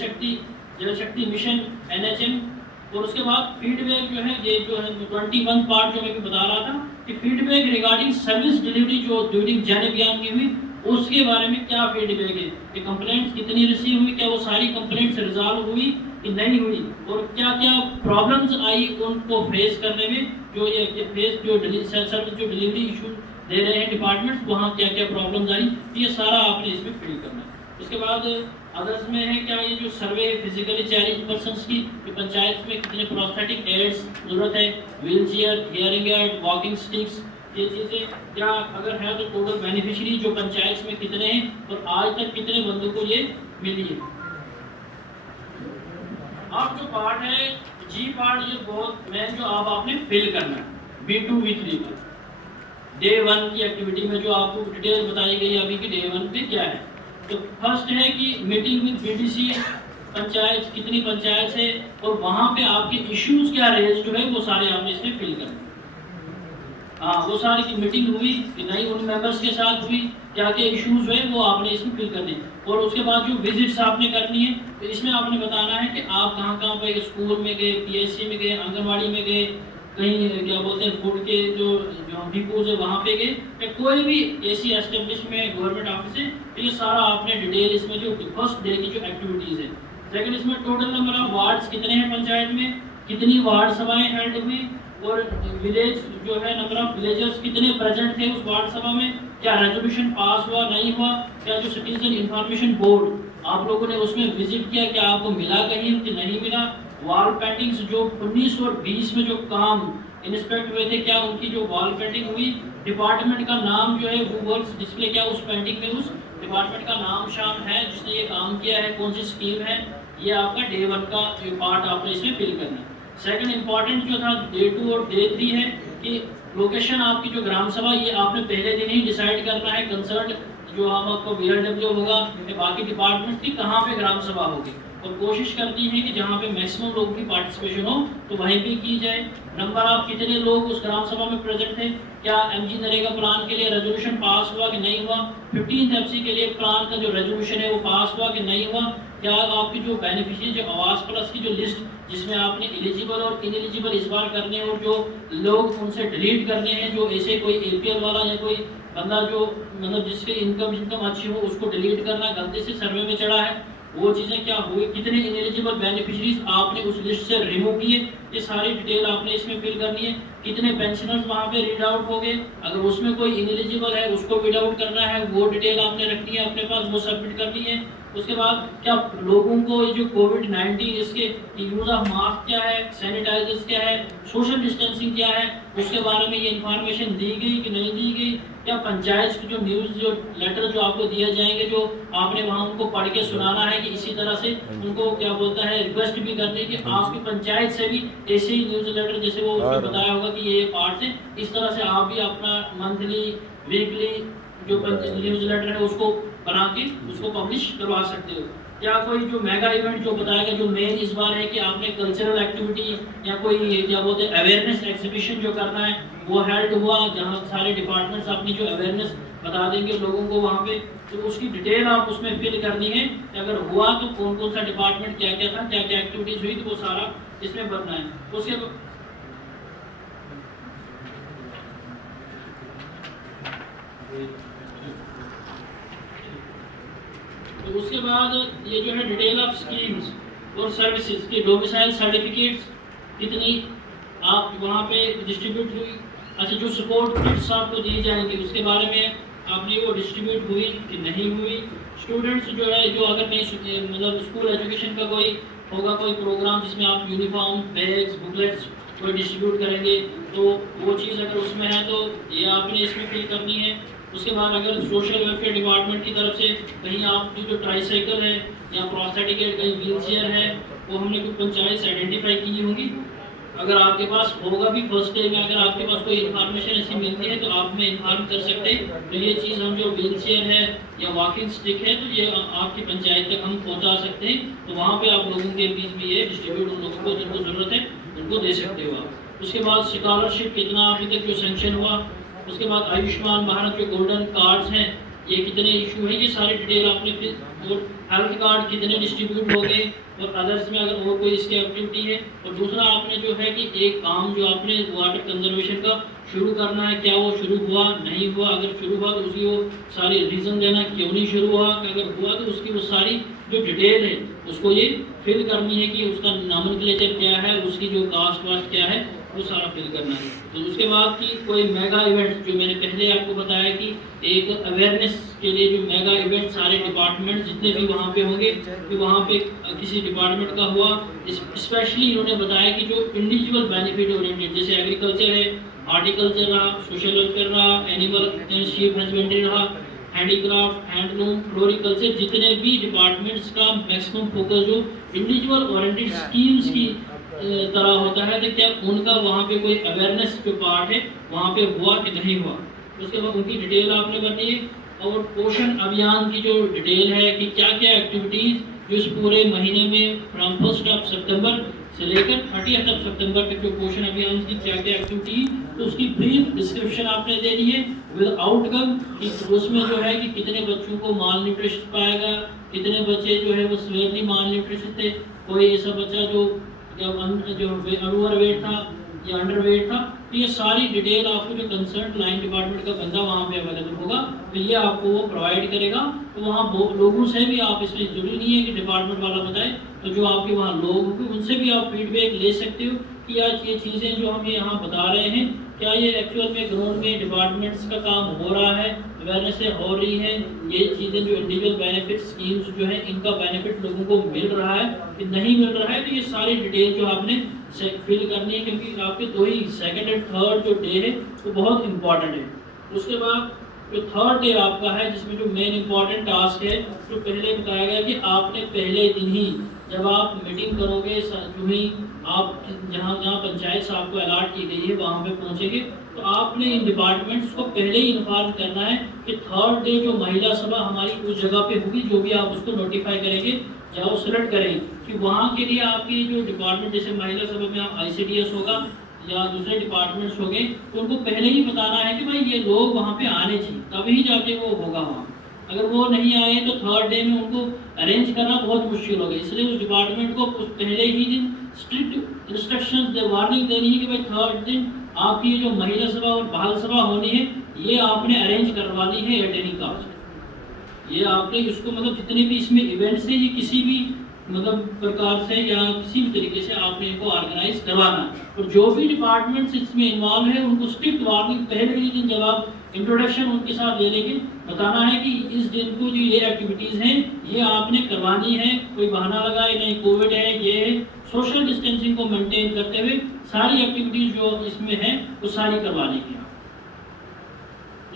शक्ति मिशन, NHM। और उसके बाद फीडबैक जो है ये जो है 21 पार्ट जो मैं बता रहा था कि फीडबैक रिगार्डिंग सर्विस डिलीवरी जो ड्यूरिंग जन अभियान की हुई, उसके बारे में क्या फीडबैक है कि कंप्लेंट्स कितनी रिसीव हुई, क्या वो सारी कंप्लेंट्स रिजॉल्व हुई कि नहीं हुई, और क्या क्या प्रॉब्लम्स आई उनको फेस करने में, जो ये फेस जो सर्विस जो डिलीवरी इशू दे रहे हैं डिपार्टमेंट्स, वहाँ क्या क्या प्रॉब्लम्स आई, ये सारा आपने इसमें फिल करना है। उसके बाद अदर्स में है क्या ये जो सर्वे फिजिकली चैलेंज पर्सन्स की पंचायत में कितने प्रोस्थेटिक एड्स जरूरत है, wheel chair, hearing aid, walking sticks, ये चीज़ें क्या अगर है तो टोटल बेनिफिशियरी जो पंचायत में कितने हैं, और आज तक कितने बंदों को ये मिली है। अब जो पार्ट है G पार्ट, ये बहुत मेन जो अब आपने फिल करना है B2 B3 का डे 1 की एक्टिविटी में जो आपको डिटेल बताई गई अभी की डे 1 पे क्या है। तो फर्स्ट है कि मीटिंग विद BDC पंचायत कितनी पंचायत है और वहाँ पे आपके इश्यूज क्या रेज है वो सारे आपने इसमें फिल करने। हाँ, वो सारी की मीटिंग हुई कि नहीं, उन मेंबर्स के साथ हुई, क्या क्या इश्यूज हुए वो आपने इसमें फिल करने। और उसके बाद जो विजिट्स आपने करनी है तो इसमें आपने बताना है कि आप कहाँ कहाँ पे स्कूल में गए, पीएससी में गए, आंगनबाड़ी में गए, कहीं क्या बोलते हैं फूड के जो डिपोज है वहाँ पे गए, या कोई भी ऐसी एस्टेब्लिशमेंट गवर्नमेंट ऑफिस है, तो ये सारा आपने डिटेल इसमें जो फर्स्ट डे की जो एक्टिविटीज़ है। सेकंड, इसमें टोटल नंबर ऑफ वार्ड्स कितने हैं पंचायत में, कितनी वार्ड सभाएं हेल्ड हुई, और विलेज जो है नंबर ऑफ विलेजर्स कितने प्रेजेंट थे उस वार्ड सभा में, क्या रेजोल्यूशन पास हुआ नहीं हुआ, क्या जो सिटीजन इंफॉर्मेशन बोर्ड आप लोगों ने उसमें विजिट किया, क्या आपको मिला कहीं कि नहीं मिला, वॉल पेंटिंग्स जो 19 और 20 में जो काम इंस्पेक्ट हुए थे, क्या उनकी जो वॉल पेंटिंग हुई, डिपार्टमेंट का नाम जो है वो वर्क्स डिस्प्ले, क्या उस पेंटिंग में उस डिपार्टमेंट का नाम शाम है जिसने ये काम किया है, कौन सी स्कीम है, ये आपका डे 1 का पार्ट आपने इसमें फिल करना है। सेकंड इंपॉर्टेंट जो था डे 2 और डे 3 है कि लोकेशन आपकी जो ग्राम सभा ये आपने पहले दिन ही डिसाइड करना है, कंसर्न जो हम आपको VLW होगा बाकी डिपार्टमेंट की कहाँ पे ग्राम सभा होगी, और कोशिश करती है कि जहाँ पे मैक्सिमम लोगों की पार्टिसिपेशन हो तो वहीं पे की जाए। नंबर ऑफ कितने लोग उस ग्राम सभा में प्रेजेंट थे, क्या MG नरेगा प्लान के लिए रेजोल्यूशन पास हुआ कि नहीं हुआ, 15th FC के लिए प्लान का जो रेजोल्यूशन है वो पास हुआ कि नहीं हुआ, क्या आपकी जो बेनिफिशियरी जो आवास प्लस की जो लिस्ट जिसमें आपने एलिजिबल और इनएलिजिबल इस बार करने और जो लोग उनसे डिलीट करने हैं, जो ऐसे कोई APL वाला या कोई बंदा जो मतलब जिसकी इनकम अच्छी हो उसको डिलीट करना, गलती से सर्वे में चढ़ा है, वो चीज़ें क्या हुई, कितने इनएलिजिबल बेनिफिशरीज आपने उस लिस्ट से रिमूव किए, ये सारी डिटेल आपने इसमें फिल करनी है। कितने पेंशनर्स वहाँ पे रीड आउट हो गए, अगर उसमें कोई इनएलिजिबल है उसको रीड आउट करना है, वो डिटेल आपने रखनी है अपने पास, वो सबमिट करनी है। उसके बाद क्या लोगों को ये जो कोविड-19 इसके यूज ऑफ मास्क क्या है, सैनिटाइजर्स क्या है, सोशल डिस्टेंसिंग क्या है, उसके बारे में ये इन्फॉर्मेशन दी गई कि नहीं दी गई, या पंचायत की जो न्यूज़ जो लेटर जो आपको दिए जाएंगे जो आपने वहाँ उनको पढ़ के सुनाना है कि इसी तरह से उनको क्या बोलता है रिक्वेस्ट भी करनी कि आपकी पंचायत से भी ऐसे ही न्यूज़ लेटर जैसे वो उसमें बताया होगा कि ये पार्ट है, इस तरह से आप भी अपना मंथली वीकली जो न्यूज़ लेटर है उसको बना के उसको पब्लिश करवा सकते हो। या कोई जो मेगा इवेंट जो बताएगा, जो मेन इस बार है कि आपने कल्चरल एक्टिविटी या कोई क्या बोलते हैं अवेयरनेस एग्जीबिशन जो करना है वो हेल्ड हुआ, जहाँ सारे डिपार्टमेंट्स अपनी जो अवेयरनेस बता देंगे लोगों को वहाँ पे, तो उसकी डिटेल आप उसमें फिल करनी है कि अगर हुआ तो कौन कौन सा डिपार्टमेंट क्या क्या था, क्या क्या एक्टिविटीज हुई, तो वो सारा इसमें भरना है। उसके बाद ये जो है डिटेल ऑफ स्कीम्स और सर्विसेज की डोमिसाइल सर्टिफिकेट्स कितनी आप वहाँ पे डिस्ट्रीब्यूट हुई, अच्छा जो सपोर्ट किट्स आपको दी जाएंगी उसके बारे में आपने वो डिस्ट्रीब्यूट हुई कि नहीं हुई। स्टूडेंट्स जो है जो अगर नहीं मतलब स्कूल एजुकेशन का कोई होगा कोई प्रोग्राम जिसमें आप यूनिफॉर्म, बैग्स, बुकलेट्स कोई डिस्ट्रीब्यूट करेंगे तो वो चीज़ अगर उसमें है तो ये आपने इसमें फिल करनी है। उसके बाद अगर सोशल वेलफेयर डिपार्टमेंट की तरफ से कहीं आपकी जो ट्राईसाइकिल है या प्रोस्थेटिक है, कहीं व्हील चेयर है, वो हमने कुछ पंचायत से आइडेंटिफाई की होंगी। अगर आपके पास होगा भी फर्स्ट डे में, अगर आपके पास कोई इन्फॉर्मेशन ऐसी मिलती है तो आप में इन्फॉर्म कर सकते हैं तो ये चीज़ हम जो व्हील चेयर है या वॉकिंग स्टिक है तो ये आपकी पंचायत तक हम पहुँचा सकते हैं, तो वहाँ पे आप लोगों के बीच में ये डिस्ट्रीब्यूट उन लोगों को जिनको ज़रूरत है उनको दे सकते हो आप। उसके बाद स्कॉलरशिप कितना अभी तक जो सेंक्शन हुआ, उसके बाद आयुष्मान भारत जो गोल्डन कार्ड्स हैं ये कितने इशू है, ये सारी डिटेल आपने, और हेल्थ कार्ड कितने डिस्ट्रीब्यूट हो गए और अदर्स में अगर और कोई इसकी एक्टिविटी है। और दूसरा आपने जो है कि एक काम जो आपने वाटर कंजर्वेशन का शुरू करना है, क्या वो शुरू हुआ नहीं हुआ, अगर शुरू हुआ तो उसकी वो सारी रीज़न देना क्यों नहीं शुरू हुआ, अगर हुआ तो उसकी वो सारी जो डिटेल है उसको ये फिल करनी है कि उसका नॉमेनक्लेचर क्या है, उसकी जो कास्ट वास्ट क्या है वो सारा फिल करना है। तो उसके बाद की कोई मेगा इवेंट जो मैंने पहले आपको बताया कि एक अवेयरनेस के लिए जो मेगा इवेंट सारे डिपार्टमेंट जितने भी वहाँ पे होंगे, कि वहाँ पे किसी डिपार्टमेंट का हुआ, स्पेशली इन्होंने बताया कि जो इंडिविजुअल बेनिफिट ओरिएंटेड जैसे एग्रीकल्चर है, हॉर्टिकल्चर रहा, सोशल वेलफेयर रहा, एनिमल एंड शीप हस्बेंड्री रहा, हैंडीक्राफ्ट, हैंडलूम, फ्लोरिकल्चर, जितने भी डिपार्टमेंट्स का मैक्सिमम फोकस जो इंडिविजुअल ओरिएंटेड स्कीम्स की तरह होता है, तो क्या उनका वहाँ पे कोई अवेयरनेस जो पार्ट है वहाँ पे हुआ कि नहीं हुआ, उसके बाद उनकी डिटेल आपने भरनी है। और पोषण अभियान की जो डिटेल है कि क्या क्या एक्टिविटीज़ जो इस पूरे महीने में फ्रॉम 1 सितंबर से लेकर 30 सितंबर तक जो क्वेश्चन अभियान की क्या क्या एक्टिविटी, तो उसकी ब्रीफ डिस्क्रिप्शन आपने देनी है विद आउटकम कि उसमें जो है कि कितने बच्चों को माल न्यूट्रिशन पाएगा, कितने बच्चे जो है वो सीवियरली माल न्यूट्रिशन थे, कोई ऐसा बच्चा जो ओवरवेट था या अंडरवेट था। तो ये सारी डिटेल आपको जो कंसर्न लाइन डिपार्टमेंट का बंदा वहाँ पे अवेलेबल होगा, तो ये आपको वो प्रोवाइड करेगा। तो वहाँ लोगों से भी आप, इसमें जरूरी नहीं है कि डिपार्टमेंट वाला बताए, तो जो आपके वहाँ लोग होंगे उनसे भी आप फीडबैक ले सकते हो कि यार ये चीज़ें जो हम यहाँ बता रहे हैं क्या ये एक्चुअल में ग्राउंड में डिपार्टमेंट्स का काम हो रहा है, अवेयरनेस हो रही है, ये चीज़ें जो इंडिविजुअल बेनिफिट स्कीम्स जो है इनका बेनिफिट लोगों को मिल रहा है कि नहीं मिल रहा है। तो ये सारी डिटेल जो आपने फिल करनी है, क्योंकि आपके 2 ही सेकंड एंड थर्ड जो डे है वो बहुत इंपॉर्टेंट है। उसके बाद जो थर्ड डे आपका है जिसमें जो मेन इंपॉर्टेंट टास्क है, जो पहले बताया गया कि आपने पहले दिन ही जब आप मीटिंग करोगे, जो ही आप जहाँ जहाँ पंचायत से आपको अलॉट की गई है वहाँ पे पहुँचेंगे, तो आपने इन डिपार्टमेंट्स को पहले ही इन्फॉर्म करना है कि थर्ड डे जो महिला सभा हमारी उस जगह पे होगी, जो भी आप उसको नोटिफाई करेंगे या वो सेलेक्ट करें कि वहाँ के लिए आपकी जो डिपार्टमेंट, जैसे महिला सभा में आप ICDS होगा या दूसरे डिपार्टमेंट्स होंगे, तो उनको पहले ही बताना है कि भाई ये लोग वहाँ पे आने चाहिए, तभी जाके वो होगा वहाँ। अगर वो नहीं आए तो थर्ड डे में उनको अरेंज करना बहुत मुश्किल होगा। इसलिए उस डिपार्टमेंट को उस पहले ही दिन स्ट्रिक्ट इंस्ट्रक्शंस वार्निंग देनी है कि भाई थर्ड दिन आपकी जो महिला सभा और बाल सभा होनी है ये आपने अरेंज करवानी है एटेंडिंग काउंसिल। ये आपने इसको मतलब जितने भी इसमें इवेंट्स हैं ये किसी भी मतलब प्रकार से या किसी भी तरीके से आपने इनको ऑर्गेनाइज करवाना है। और जो भी डिपार्टमेंट्स इसमें इन्वॉल्व है उनको स्ट्रिक्ट वार्निंग पहले ही दिन जब आप इंट्रोडक्शन उनके साथ ले लेंगे बताना है कि इस दिन को जो ये एक्टिविटीज़ हैं ये आपने करवानी है, कोई बहाना लगाए नहीं, कोविड है, ये है, सोशल डिस्टेंसिंग को मेंटेन करते हुए सारी एक्टिविटीज़ जो इसमें हैं वो सारी करवानी है।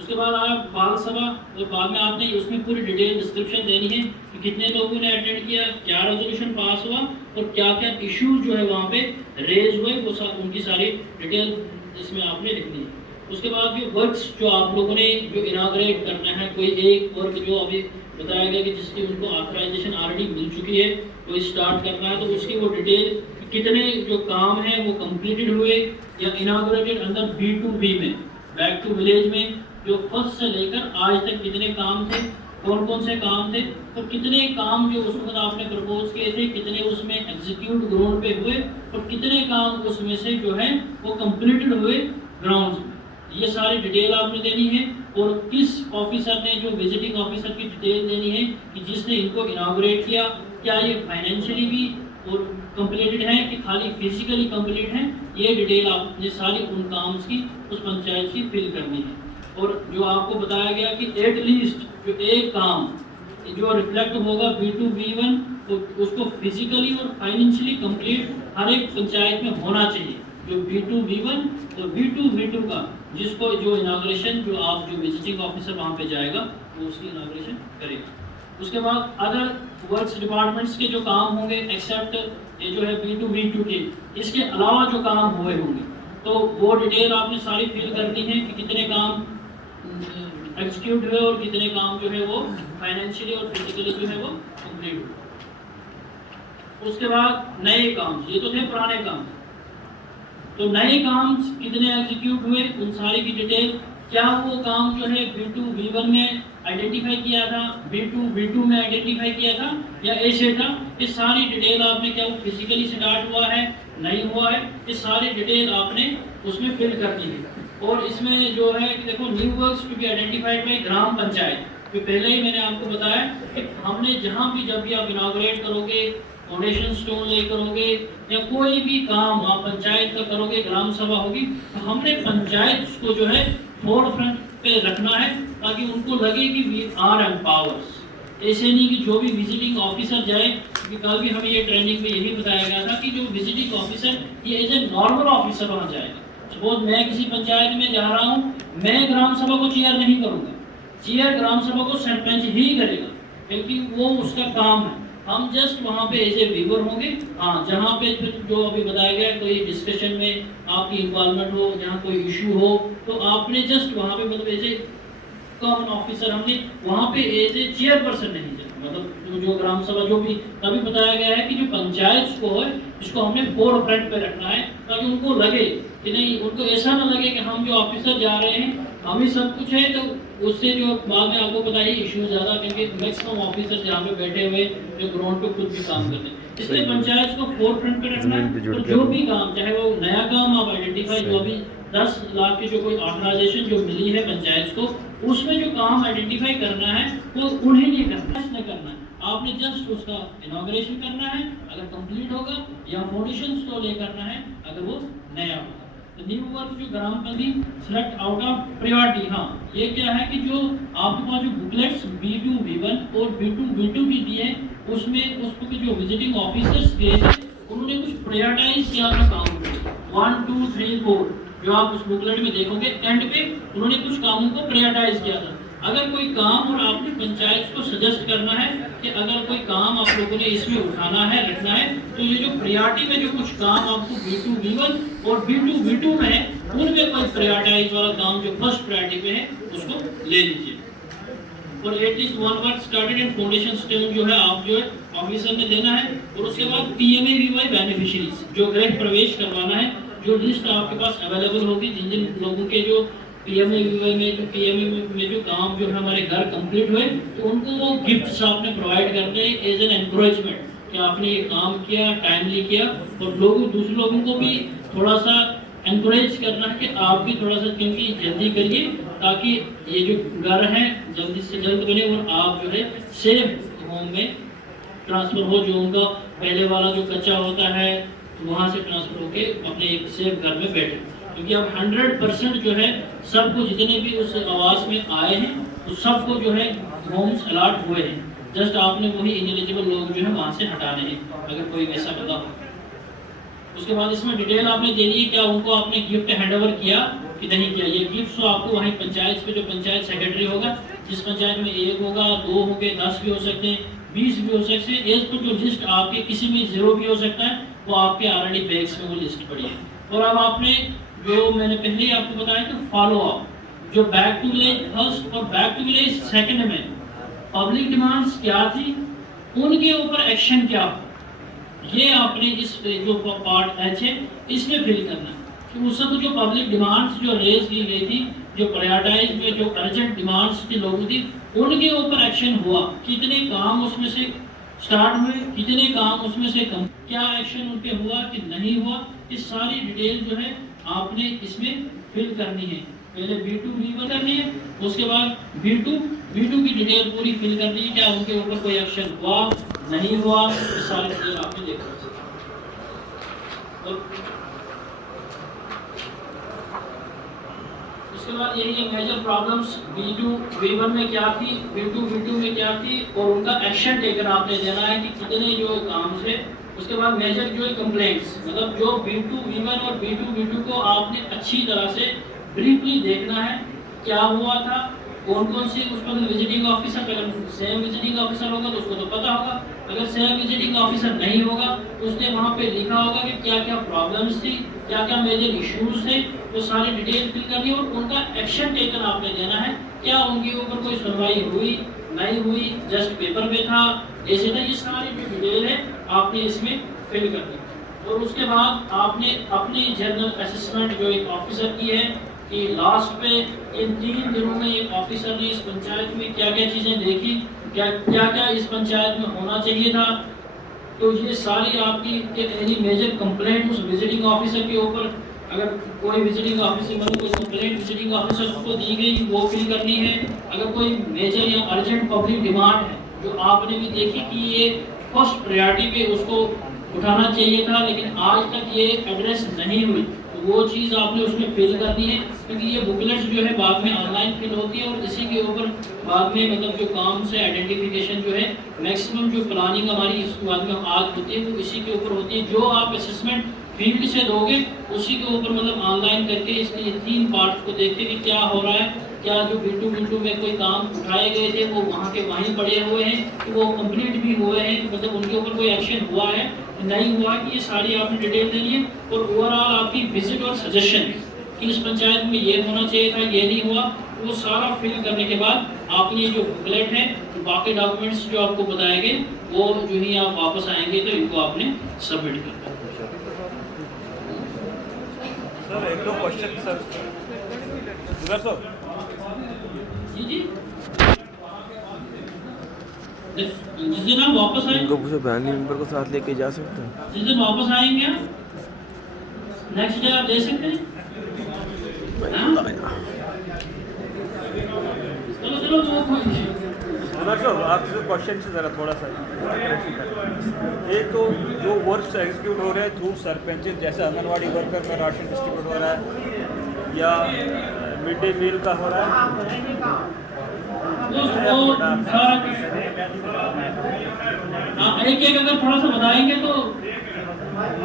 उसके बाद आप बाल सभा और बाद में आपने उसमें पूरी डिटेल डिस्क्रिप्शन देनी है कि कितने लोगों ने अटेंड किया, क्या रेजोल्यूशन पास हुआ और क्या क्या इश्यूज जो है वहाँ पे रेज हुए, वो उनकी सारी डिटेल इसमें आपने लिखनी है। उसके बाद जो वर्क्स जो आप लोगों ने जो इनाग्रेट करना है, कोई एक वर्क जो अभी बताया गया कि जिसकी उनको ऑथराइजेशन ऑलरेडी मिल चुकी है, कोई स्टार्ट करना है, तो उसकी वो डिटेल कितने जो काम है वो कंप्लीटेड हुए या इनाग्रेटेड अंदर B2B में, बैक टू विलेज में जो फर्स्ट से लेकर आज तक कितने काम थे, कौन कौन से काम थे और कितने काम जो उस वक्त आपने प्रपोज किए थे कितने उसमें एग्जीक्यूट ग्राउंड पे हुए और कितने काम उसमें से जो है वो कंप्लीटेड हुए ग्राउंड में, ये सारी डिटेल आपने देनी है। और किस ऑफिसर ने जो विजिटिंग ऑफिसर की डिटेल देनी है कि जिसने इनको इनाग्रेट किया, क्या ये फाइनेंशियली भी और कंप्लीटेड है कि खाली फिजिकली कंप्लीट है, ये डिटेल आपने सारी उन काम की उस पंचायत की फिल करनी है। और जो आपको बताया गया कि एटलीस्ट जो एक काम जो रिफ्लेक्ट होगा B2B1 तो उसको फिजिकली और फाइनेंशियली कंप्लीट हर एक पंचायत में होना चाहिए, जो B2B1 और B2B2 का जिसको जो इनाग्रेशन जो आप जो विजिटिंग ऑफिसर वहाँ पे जाएगा वो उसकी इनाग्रेशन करेगा। उसके बाद अदर वर्क्स डिपार्टमेंट्स के जो काम होंगे एक्सेप्ट ये जो है B2B2 के, इसके अलावा जो काम हुए होंगे तो वो डिटेल आपने सारी फिल करनी है कि कितने काम एग्जीक्यूट हुए और कितने काम जो है वो फाइनेंशियली और फिजिकली जो है वो कंप्लीट हुए। उसके बाद नए काम, ये तो थे पुराने काम, तो नए काम कितने एग्जीक्यूट हुए उन सारी की डिटेल, क्या वो काम जो है B2B1 में आइडेंटिफाई किया था, B2B2 में आइडेंटिफाई किया था या ऐसे था, ये सारी डिटेल आपने, क्या वो फिजिकली स्टार्ट हुआ है नहीं हुआ है, ये सारी डिटेल आपने उसमें फिल करनी है। और इसमें जो है कि देखो new works to be identified by gram panchayat, तो पहले ही मैंने आपको बताया कि हमने जहाँ भी जब भी आप इनाग्रेट करोगे, फाउंडेशन स्टोन ले करोगे या कोई भी काम आप पंचायत का करोगे, ग्राम सभा होगी, तो हमने पंचायत को जो है फोर फ्रंट पे रखना है ताकि उनको लगे कि वी आर एम्पावर्स। ऐसे नहीं कि जो भी विजिटिंग ऑफिसर जाए, क्योंकि कल भी हमें ये ट्रेनिंग में यही बताया गया था कि जो विजिटिंग ऑफिसर ये एज ए नॉर्मल ऑफिसर वहाँ जाएगा। सपोज मैं किसी पंचायत में जा रहा हूँ, मैं ग्राम सभा को चेयर नहीं करूँगा, चेयर ग्राम सभा को सरपंच ही करेगा क्योंकि वो उसका काम है। हम जस्ट वहाँ पे एज ए व्यूअर होंगे। हाँ, जहाँ पे जो अभी बताया गया कोई डिस्कशन में आपकी इन्वॉल्वमेंट हो, जहाँ कोई इशू हो, तो आपने जस्ट वहाँ पे मतलब एज ए कॉमन ऑफिसर हमने वहाँ पे एज ए चेयरपर्सन नहीं जाना, मतलब जो ग्राम सभा जो भी तभी बताया गया है कि जो पंचायत को है इसको हमने फोर फ्रंट पे रखना है, ताकि उनको लगे कि नहीं, उनको ऐसा ना लगे कि हम जो ऑफिसर जा रहे हैं हम ही सब कुछ है, तो उससे जो बाद में आपको पता है इशू ज़्यादा, क्योंकि मैक्सिमम ऑफिसर जहाँ पे बैठे हुए जो ग्राउंड पे खुद भी काम करते हैं, इसलिए पंचायत को फोर फ्रंट पे रखना है। तो जो भी काम, चाहे वो नया काम आप आइडेंटिफाई, जो अभी 10 लाख की जो कोई ऑर्गेनाइजेशन जो मिली है पंचायत को, उसमें जो काम आइडेंटिफाई करना है वो उन्हें नहीं करना है, आपने जस्ट उसका इनॉग्रेशन करना है अगर कंप्लीट होगा, या फाउंडेशन तो ले करना है अगर वो नया होगा। तो न्यू वर्क जो gram panchayat select out of priority, हाँ ये क्या है कि जो आपके पास जो बुकलेट्स B2 V1 और B2 V2 भी दिए, उसमें उसको जो विजिटिंग ऑफिसर्स गए थे उन्होंने कुछ प्रायोरिटाइज किया था काम को, 1 2 3 4 जो आप उस बुकलेट में देखोगे एंड पे उन्होंने कुछ कामों को प्रायोरिटाइज किया था। अगर कोई काम और आपने पंचायत को सजेस्ट करना है कि अगर कोई काम आप लोगों ने इसमें उठाना है, रखना है, तो ये जो प्रायोरिटी में जो कुछ काम आपको B2 V1 और B2 V2 में है, उनमें कोई प्रायोरिटाइज वाला काम जो फर्स्ट प्रायोरिटी पे है उसको ले लीजिए। और at least 1 work started in foundation stage जो है आप जो है ऑफिसर ने देना है। और उसके बाद PMAVY बेनिफिशियरीज जो गृह प्रवेश करवाना है, जो लिस्ट आपके पास अवेलेबल होगी, जिन जिन लोगों के जो PMAVY में जो काम जो है हमारे घर कंप्लीट हुए, तो उनको वो गिफ्ट्स आपने प्रोवाइड करने एज एन एनकरेजमेंट कि आपने ये काम किया, टाइमली किया, और दूसरे लोगों को भी थोड़ा सा एनकरेज करना है कि आप भी थोड़ा सा क्योंकि जल्दी करिए, ताकि ये जो घर है जल्दी से जल्द बने और आप जो है सेफ होम में ट्रांसफ़र हो, जो उनका पहले वाला जो कच्चा होता है वहाँ से ट्रांसफ़र होके अपने एक सेफ घर में बैठे। क्योंकि अब 100% जो है सबको, जितने भी उस आवास में आए हैं तो सबको जो है होम्स अलॉट हुए हैं, जस्ट आपने वही इनएलिजिबल लोग जो है वहाँ से हटाने हैं अगर कोई वैसा पता हो। उसके बाद इसमें डिटेल आपने देनी है, क्या उनको आपने गिफ्ट हैंड ओवर किया कि नहीं किया। ये गिफ्ट तो आपको वहीं पंचायत पे जो पंचायत सेक्रेटरी होगा, जिस पंचायत में 1 होगा, 2 होंगे, 10 भी हो सकते हैं, 20 भी हो सकते हैं, एज पर जो लिस्ट आपके किसी में 0 भी हो सकता है, वो आपके ऑलरेडी बैग्स में वो लिस्ट पड़ी है। और अब आपने जो मैंने पहले ही आपको बताया कि फॉलो अप, जो बैक टू विलेज फर्स्ट और बैक टू विलेज सेकंड में पब्लिक डिमांड्स क्या थी, उनके ऊपर एक्शन क्या हो, ये आपने इस जो पार्ट H है इसमें फिल करना है कि उस समय जो पब्लिक डिमांड्स जो रेज की गई थी, जो प्रायोरिटाइज में जो अर्जेंट डिमांड्स के लोगों थी, उनके ऊपर एक्शन हुआ, कितने काम उसमें से स्टार्ट हुए, कितने काम उसमें से कम, क्या एक्शन उन पे हुआ कि नहीं हुआ, इस सारी डिटेल जो है आपने इसमें फिल करनी है। पहले B2 V1 करनी है, उसके बाद B2 की डिटेल पूरी फिल करनी है, क्या उनके ऊपर कोई एक्शन हुआ नहीं हुआ, इस सारी डिटेल आपने देखना है। उसके बाद यही है मेजर प्रॉब्लम्स B2 V1 में क्या थी, B2 V2 में क्या थी, और उनका एक्शन टेकन आपने देना है कि कितने जो काम से। उसके बाद मेजर जो कंप्लेंट्स, मतलब जो B2 V1 और B2 V2 को आपने अच्छी तरह से ब्रीफली देखना है, क्या हुआ था, कौन सी उस पर विजिटिंग ऑफिसर, अगर सेम विजिटिंग ऑफिसर होगा तो उसको तो पता होगा, अगर सेम विजिटिंग ऑफिसर नहीं होगा उसने वहाँ पे लिखा होगा कि क्या क्या प्रॉब्लम्स थी, क्या क्या मेजर इश्यूज थे, वो सारी डिटेल फिल करनी है और उनका एक्शन टेकन आपने देना है, क्या उनके ऊपर कोई सुनवाई हुई नहीं हुई, जस्ट पेपर पे था, ऐसे था, ये सारी जो डिटेल है आपने इसमें फिल करनी है। और उसके बाद आपने अपनी जनरल असेसमेंट जो एक ऑफिसर की है कि लास्ट पे इन 3 दिनों में एक ऑफिसर ने इस पंचायत में क्या क्या चीज़ें देखी, क्या क्या इस पंचायत में होना चाहिए था, तो ये सारी आपकी एनी मेजर कंप्लेंट उस विजिटिंग ऑफिसर के ऊपर, अगर कोई विजिटिंग ऑफिसर मतलब कोई कंप्लेंट विजिटिंग ऑफिसर को दी गई वो फिल करनी है। अगर कोई मेजर या अर्जेंट पब्लिक डिमांड है जो आपने भी देखी कि ये फर्स्ट प्रायोरिटी पे उसको उठाना चाहिए था लेकिन आज तक ये एड्रेस नहीं हुई, तो वो चीज़ आपने उसमें फिल करनी है, क्योंकि ये बुकलेट्स जो है बाद में ऑनलाइन फिल होती है और इसी के ऊपर बाद में मतलब जो काम से आइडेंटिफिकेशन जो है मैक्सिमम जो प्लानिंग हमारी इस बाद में आज होती है वो इसी के ऊपर होती है। जो आप असेसमेंट फील्ड से दोगे उसी के ऊपर मतलब ऑनलाइन करके इसके ये 3 पार्ट्स को देखते कि क्या हो रहा है, क्या जो B2 में कोई काम उठाए गए थे वो वहाँ के वहीं पड़े हुए हैं कि वो कंप्लीट भी हुए हैं, मतलब उनके ऊपर कोई एक्शन हुआ है नहीं हुआ, कि ये सारी आपने डिटेल देनी है। और ओवरऑल आपकी विजिट और सजेशन कि इस पंचायत में ये होना चाहिए था, ये नहीं हुआ, वो सारा फिल करने के बाद आपने जो बुकलेट है तो बाकी डॉक्यूमेंट्स जो आपको बताए गए वो जो ही आप वापस आएंगे तो इनको आपने सबमिट करना है। सर एक दो क्वेश्चन सर सर जी जी जिस दिन आप वापस आए, इनको पूछो फैमिली मेंबर को साथ लेके जा सकते हैं। जिस दिन वापस आएंगे आप नेक्स्ट डे आप दे सकते हैं। हाँ? चलो वो कोई नहीं। सर आपसे क्वेश्चन से ज़रा थोड़ा सा एक तो जो वर्क एग्जीक्यूट हो रहे हैं थ्रू सरपंच, जैसे आंगनवाड़ी वर्कर का राशन डिस्ट्रीब्यूट हो रहा है या मिड डे मील का हो रहा है, वो सारा एक एक अगर थोड़ा सा बताएंगे तो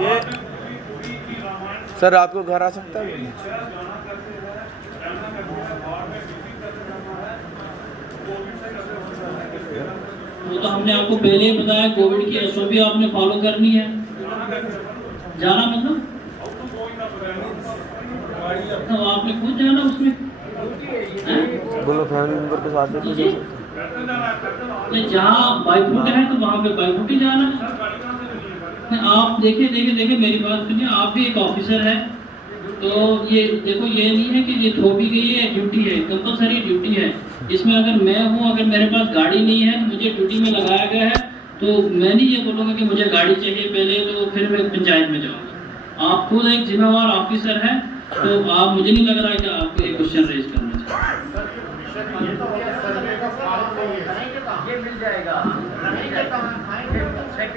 ये सर आपको घर आ सकता है? वो तो हमने आपको पहले ही बताया, कोविड की एसओपी आपने फॉलो करनी है, जाना मतलब तो आपने खुद जाना उसमें। बोलो फैमिली मेंबर को साथ लेके जा सकते हैं। नहीं, जहाँ बाइफुट है तो वहाँ पे बाइफुट ही जाना है। आप देखिए मेरी बात सुनिए, आप भी एक ऑफिसर है तो ये देखो, ये नहीं है कि ये थोपी गई है, ड्यूटी है, कंपलसरी ड्यूटी है। इसमें अगर मैं हूँ, अगर मेरे पास गाड़ी नहीं है तो मुझे ड्यूटी में लगाया गया है, तो मैं नहीं ये बोलूँगा कि मुझे गाड़ी चाहिए पहले तो फिर मैं पंचायत में जाऊँगा। आप खुद एक जिम्मेवार ऑफिसर है तो आप, मुझे नहीं लग रहा है कि आपको ये क्वेश्चन रेज करना चाहिए।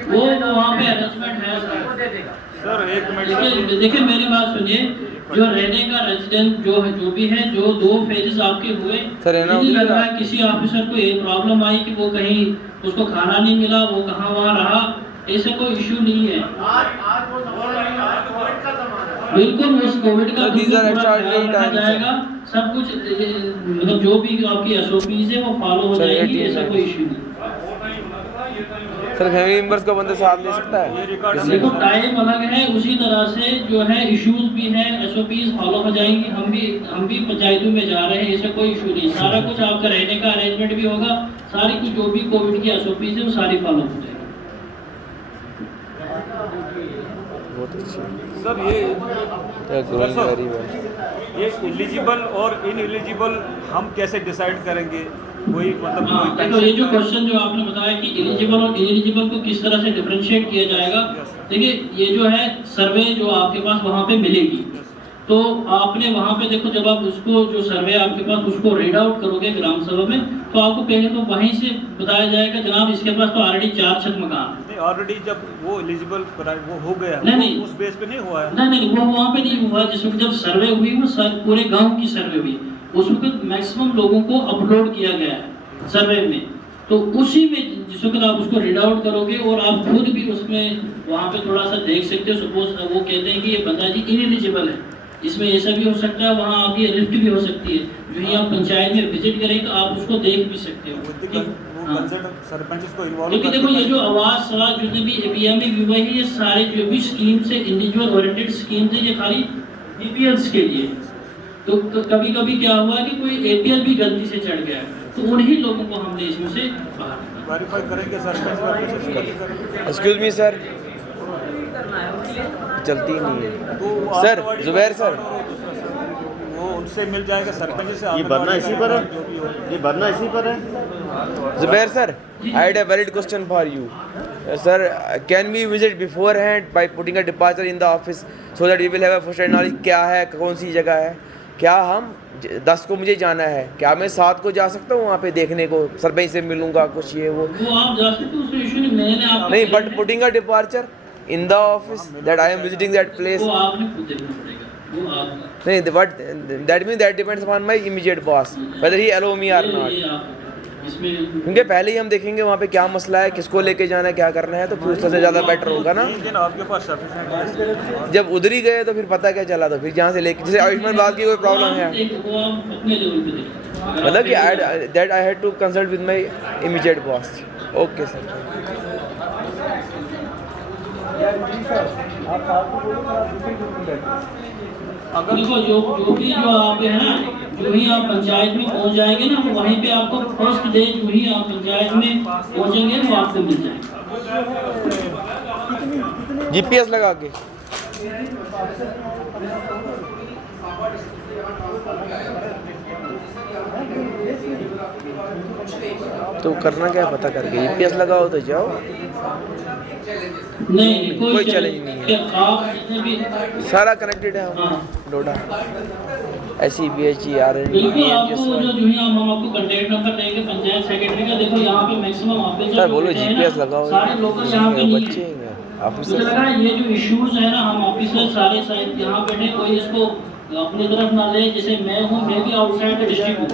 वो वहाँ पे अरेंजमेंट है सर एक मिनट देखिए मेरी बात सुनिए, जो रहने का रेजिडेंट जो भी है, जो 2 फेजेस आपके हुए, सर, है ना, नहीं लग रहा है किसी ऑफिसर को ये प्रॉब्लम आई कि वो कहीं उसको खाना नहीं मिला, वो कहाँ वहाँ रहा, ऐसा कोई इशू नहीं है। बिल्कुल उस कोविड का जाएगा, सब कुछ मतलब जो भी आपकी एसओपीज है वो फॉलो हो जाएगी, ऐसा कोई इशू नहीं। सर फैमिली मेंबर्स को बंदे साथ ले सकता है? देखो टाइम अलग है, उसी तरह से जो है इश्यूज भी है, एसओपीज फॉलो हो जाएंगी। हम भी पंचायतों में जा रहे हैं, ऐसा कोई इशू नहीं। सारा कुछ आपका रहने का अरेंजमेंट भी होगा, सारी कुछ जो भी कोविड की एसओपीज है वो सारी फॉलो हो जाएगी। बहुत अच्छी सर ये एलिजिबल और इनएलिजिबल हम कैसे डिसाइड करेंगे? कोई मतलब हाँ, देखो ये जो क्वेश्चन जो आपने बताया कि एलिजिबल और इनएलिजिबल को किस तरह से डिफरेंशिएट किया जाएगा, देखिए ये जो है सर्वे जो आपके पास वहाँ पे मिलेगी, तो आपने वहाँ पे देखो, जब आप उसको जो सर्वे आपके पास उसको रीड आउट करोगे ग्राम सभा में, तो आपको पहले तो वहीं से बताया जाएगा जनाब इसके पास तो ऑलरेडी 4 छत मकान है। ऑलरेडी जब वो एलिजिबल वो हो गया, नहीं उस बेस पे नहीं हुआ है। नहीं वो वहाँ पे नहीं हुआ। जिस वक्त जब सर्वे हुई वो पूरे गांव की सर्वे हुई, उस वक्त मैक्सिमम लोगों को अपलोड किया गया है सर्वे में, तो उसी में जिस वक्त आप उसको रीड आउट करोगे और आप खुद भी उसमें वहाँ पे थोड़ा सा देख सकते हो। सपोज वो कहते हैं कि ये बंदा जी इनएलिजिबल है, इसमें ऐसा भी हो सकता है, वहाँ आपकी रिफ्ट भी हो सकती है, जो ही आप पंचायत में विजिट करें तो आप उसको देख भी सकते हो। क्योंकि देखो ये जो आवास सवाल जितने भी एपीएम में हुए हैं, ये सारे जो भी स्कीम से इंडिविजुअल ओरिएंटेड स्कीम थे, ये खाली बीपीएल्स के लिए। तो कभी कभी क्या हुआ कि कोई एपीएल भी गलती से चढ़ गया, तो उन्हीं लोगों को हमने इसमें से वेरीफाई करेंगे सर। एक्सक्यूज मी सर, चलती ही नहीं है तो सर। जुबैर सर, वो उनसे मिल जाएगा सरपंच से। ये भरना इसी पर है, ये भरना इसी पर है। Zubair sir, I had a valid question for you. Sir, can we visit beforehand by putting a departure in the office so that we will have a first hand knowledge क्या है, कौन सी जगह है? क्या हम 10 को मुझे जाना है, क्या मैं 7 को जा सकता हूँ वहाँ पे देखने को, सरपंच से मिलूंगा कुछ ये वो आप जा सकते हो, उसमें इशू नहीं। मैंने आपको नहीं, but putting a departure in the office that I am visiting that place. वो आपने खुद देखना पड़ेगा, वो आप नहीं, but that means that depends upon my immediate boss whether he allow me or not. इसमें क्योंकि पहले ही हम देखेंगे वहाँ पे क्या मसला है, किसको लेके जाना है, क्या करना है, तो फिर उससे ज़्यादा बेटर होगा ना। आपके पास सफिशिएंट जब उधर ही गए तो फिर पता क्या चला, तो फिर जहाँ से लेके, जैसे आयुष्मान बात की कोई प्रॉब्लम है, वो आप अपने लेवल पे देखिए, मतलब कि that I had to consult with my immediate boss. Okay sir. देखो जो भी आप है ना, जो ही आप पंचायत में पहुंच जाएंगे ना, तो वहीं पे आपको फर्स्ट डे जो ही आप पंचायत रियाज में पहुँचेंगे वो आपको मिल जाएगा। GPS लगा के तो करना क्या पता करके GPS लगाओ तो जाओ। नहीं कोई चैलेंज नहीं है। आप जितने भी सारा कनेक्टेड है हाँ। डोडा SEBHE RND बिल्कुल आपको जो ही हम आपको कांटेक्ट नंबर देंगे पंचायत सेक्रेटरी का। देखो यहाँ पे मैक्सिमम ऑफिसर सर बोलो GPS लगाओ। सारे लोकल यहाँ पे नहीं बच्चे है। हैं मुझे ऑफिसर लगा ये जो इश्यूज है ना हम ऑफिसर सारे साइड यहाँ बैठे कोई इसको अपनी तरफ ना ले। जैसे मैं हूँ मैं भी आउटसाइड डिस्ट्रिक्ट हूँ।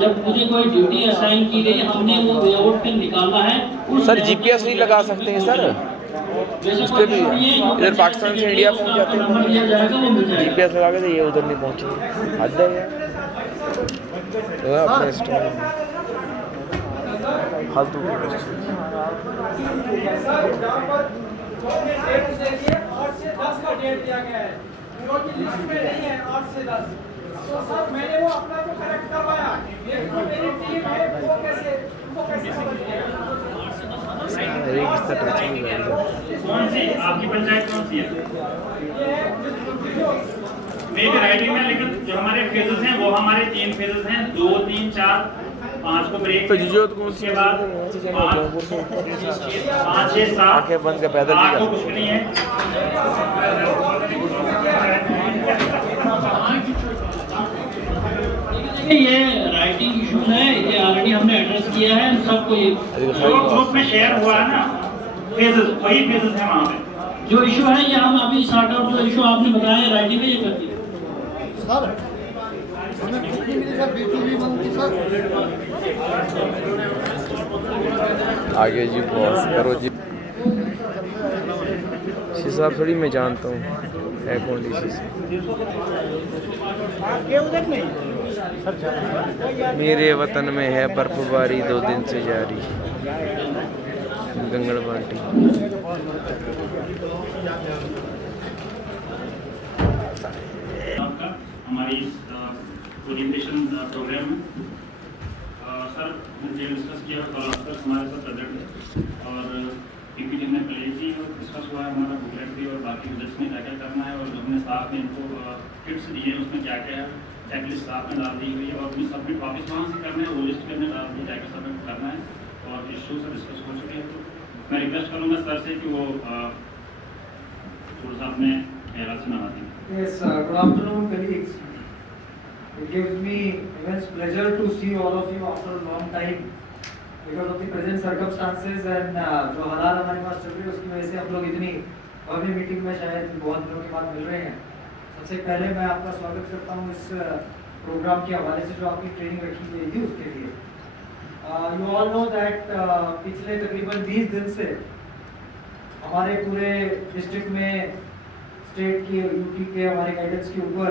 जब मुझे कोई ड्यूटी असाइन की गई हमने वो वे आउट पे निकाला है। सर GPS नहीं लगा सकते हैं सर उस पर भी इधर पाकिस्तान से इंडिया पहुंच जाते नंबर दिया जाएगा वो मिल हैं जाएगा। GPS लगा के तो ये उधर नहीं पहुंचे। हद है यार अपने स्टोर फालतू कौन सी आपकी पंचायत कौन सी है? मेरी राइटिंग में, लेकिन जो हमारे फेजेस हैं वो हमारे 3 फेजेस हैं, 2, 3, 4, 5 को ब्रेक। तो जो कौन सी उसके बाद 5, 6, 7 आंखें बंद के पैदल 8 को कुछ नहीं है। ये राइटिंग इश्यूज है ये ऑलरेडी हमने एड्रेस किया है सबको। ये जो ग्रुप में शेयर हुआ है ना फेजेस, वही फेजेस है वहाँ पे। जो इशू है ये हम अभी सॉर्ट आउट जो इशू आपने बताया राइटिंग में ये कर दिया। आगे जी बॉस करो जी। साहब थोड़ी मैं जानता हूँ है कौन डीसी से। मेरे वतन में है बर्फबारी 2 दिन से जारी। गंगड़ बाल्टी हमारी ओरिएंटेशन प्रोग्राम में सर मुझे डिस्कस किया कल हमारे साथ प्रेजेंट है और पीपीटी में प्ले की और डिस्कस हुआ है हमारा बुकलेट भी और बाकी विजिट्स में क्या क्या करना है और हमने साथ में इनको टिप्स दिए हैं उसमें क्या क्या है चेकलिस्ट साथ में डाल दी हुई है और अपनी सबमिट वापस वहाँ से करना है वो लिस्ट करने डाल दी क्या क्या सबमिट करना है और इशू से डिस्कस हो चुके हैं। तो मैं रिक्वेस्ट करूँगा सर से कि वो थोड़ा सा अपने ख्याल सुना दें। Yes, good afternoon, colleagues. It gives me immense pleasure to see all of you after a long time because of the present circumstances and जो हालात हमारे पास चल रही है उसकी वजह से हम लोग इतनी पब्लिक मीटिंग में शायद बहुत दिनों के बाद मिल रहे हैं। सबसे पहले मैं आपका स्वागत करता हूँ इस प्रोग्राम के हवाले से जो आपकी ट्रेनिंग रखी गई थी उसके लिए। यू ऑल नो दैट पिछले तकरीबन 20 दिन से हमारे पूरे डिस्ट्रिक्ट में स्टेट की यूटी के हमारे गाइडेंस के ऊपर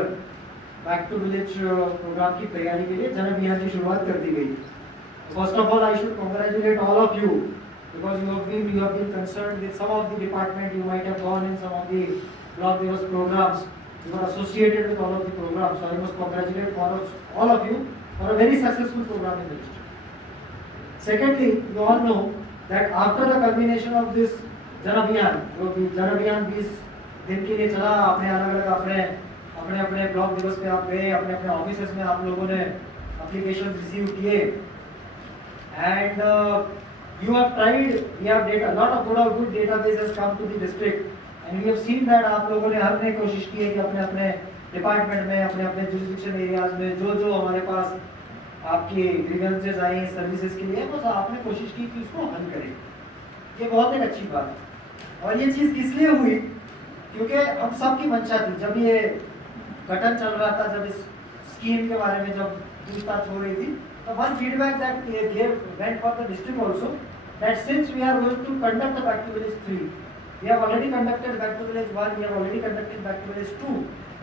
बैक टू विलेज प्रोग्राम की तैयारी के लिए जन अभियान की शुरुआत कर दी गई। First of all I should congratulate all of you because you have been concerned with some of the department, you might have gone in some of the block Divas programs, you are associated with all of the programs, so I must congratulate all of you for a very successful program in the district. Secondly, you all know that after the culmination of this Jan Abhiyan, जो भी Jan Abhiyan 20 दिन के लिए चला, आपने अलग-अलग अपने block दिवस पे आप गए, अपने ऑफिसेस में आप लोगों ने एप्लीकेशन रिसीव किए and you have tried, we have data, a lot of good database has come to the district and we have seen that आप लोगों ने हर ने कोशिश की है कि अपने डिपार्टमेंट में अपने जुरिडिक्शन एरियाज में जो हमारे पास आपकी ग्रीवेंसेस आई सर्विसेज के लिए बस आपने कोशिश की कि उसको हल करें। ये बहुत एक अच्छी बात है और ये चीज़ इसलिए हुई क्योंकि हम सबकी मंशा थी। जब ये गठन चल रहा था, जब इस स्कीम के बारे में जब पूछताछ हो रही थी, so one feedback that went for the district also, that since we are going to conduct the back to village 3, we have already conducted back to village 1, we have already conducted back to village 2,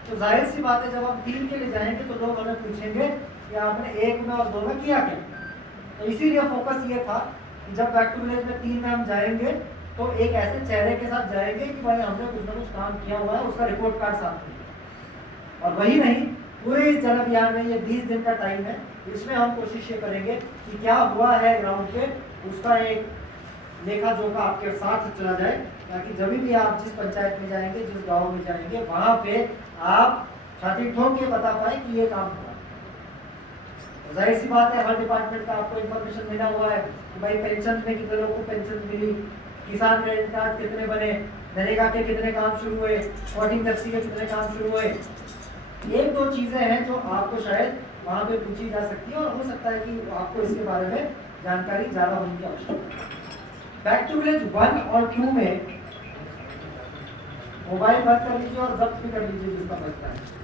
तो जाहिर सी बात है जब हम 3 के लिए जाएंगे तो लोग हमें पूछेंगे कि आपने 1 में और 2 में किया क्या। तो इसीलिए फोकस ये था कि जब बैक टू विलेज में 3 में हम जाएंगे तो एक ऐसे चेहरे के साथ जाएंगे कि भाई हमने कुछ ना कुछ काम किया हुआ है, उसका रिपोर्ट कार्ड साथ में। और वही नहीं, पूरे इस जन अभियान में ये 20 दिन का टाइम है, इसमें हम कोशिश ये करेंगे कि क्या हुआ है ग्राउंड पे उसका एक लेखा जोखा आपके साथ चला जाए, ताकि जब भी आप जिस पंचायत में जाएंगे, जिस गांव में जाएंगे, वहां पे आप छाती ठोक के बता पाए कि ये काम हुआ। जाहिर सी बात है, हर डिपार्टमेंट का आपको इन्फॉर्मेशन मिला हुआ है कि भाई पेंशन में कितने लोगों को पेंशन मिली, किसान क्रेडिट कार्ड कितने बने, नरेगा के कितने काम शुरू हुए, 14 के कितने काम शुरू हुए। एक दो चीजें हैं जो आपको शायद वहाँ पे पूछी जा सकती है, और हो सकता है कि आपको इसके बारे में जानकारी ज़्यादा होने की आवश्यकता है। बैक टू विलेज 1 और 2 में मोबाइल बंद कर लीजिए और जब्त भी कर लीजिए जिसका बचता है।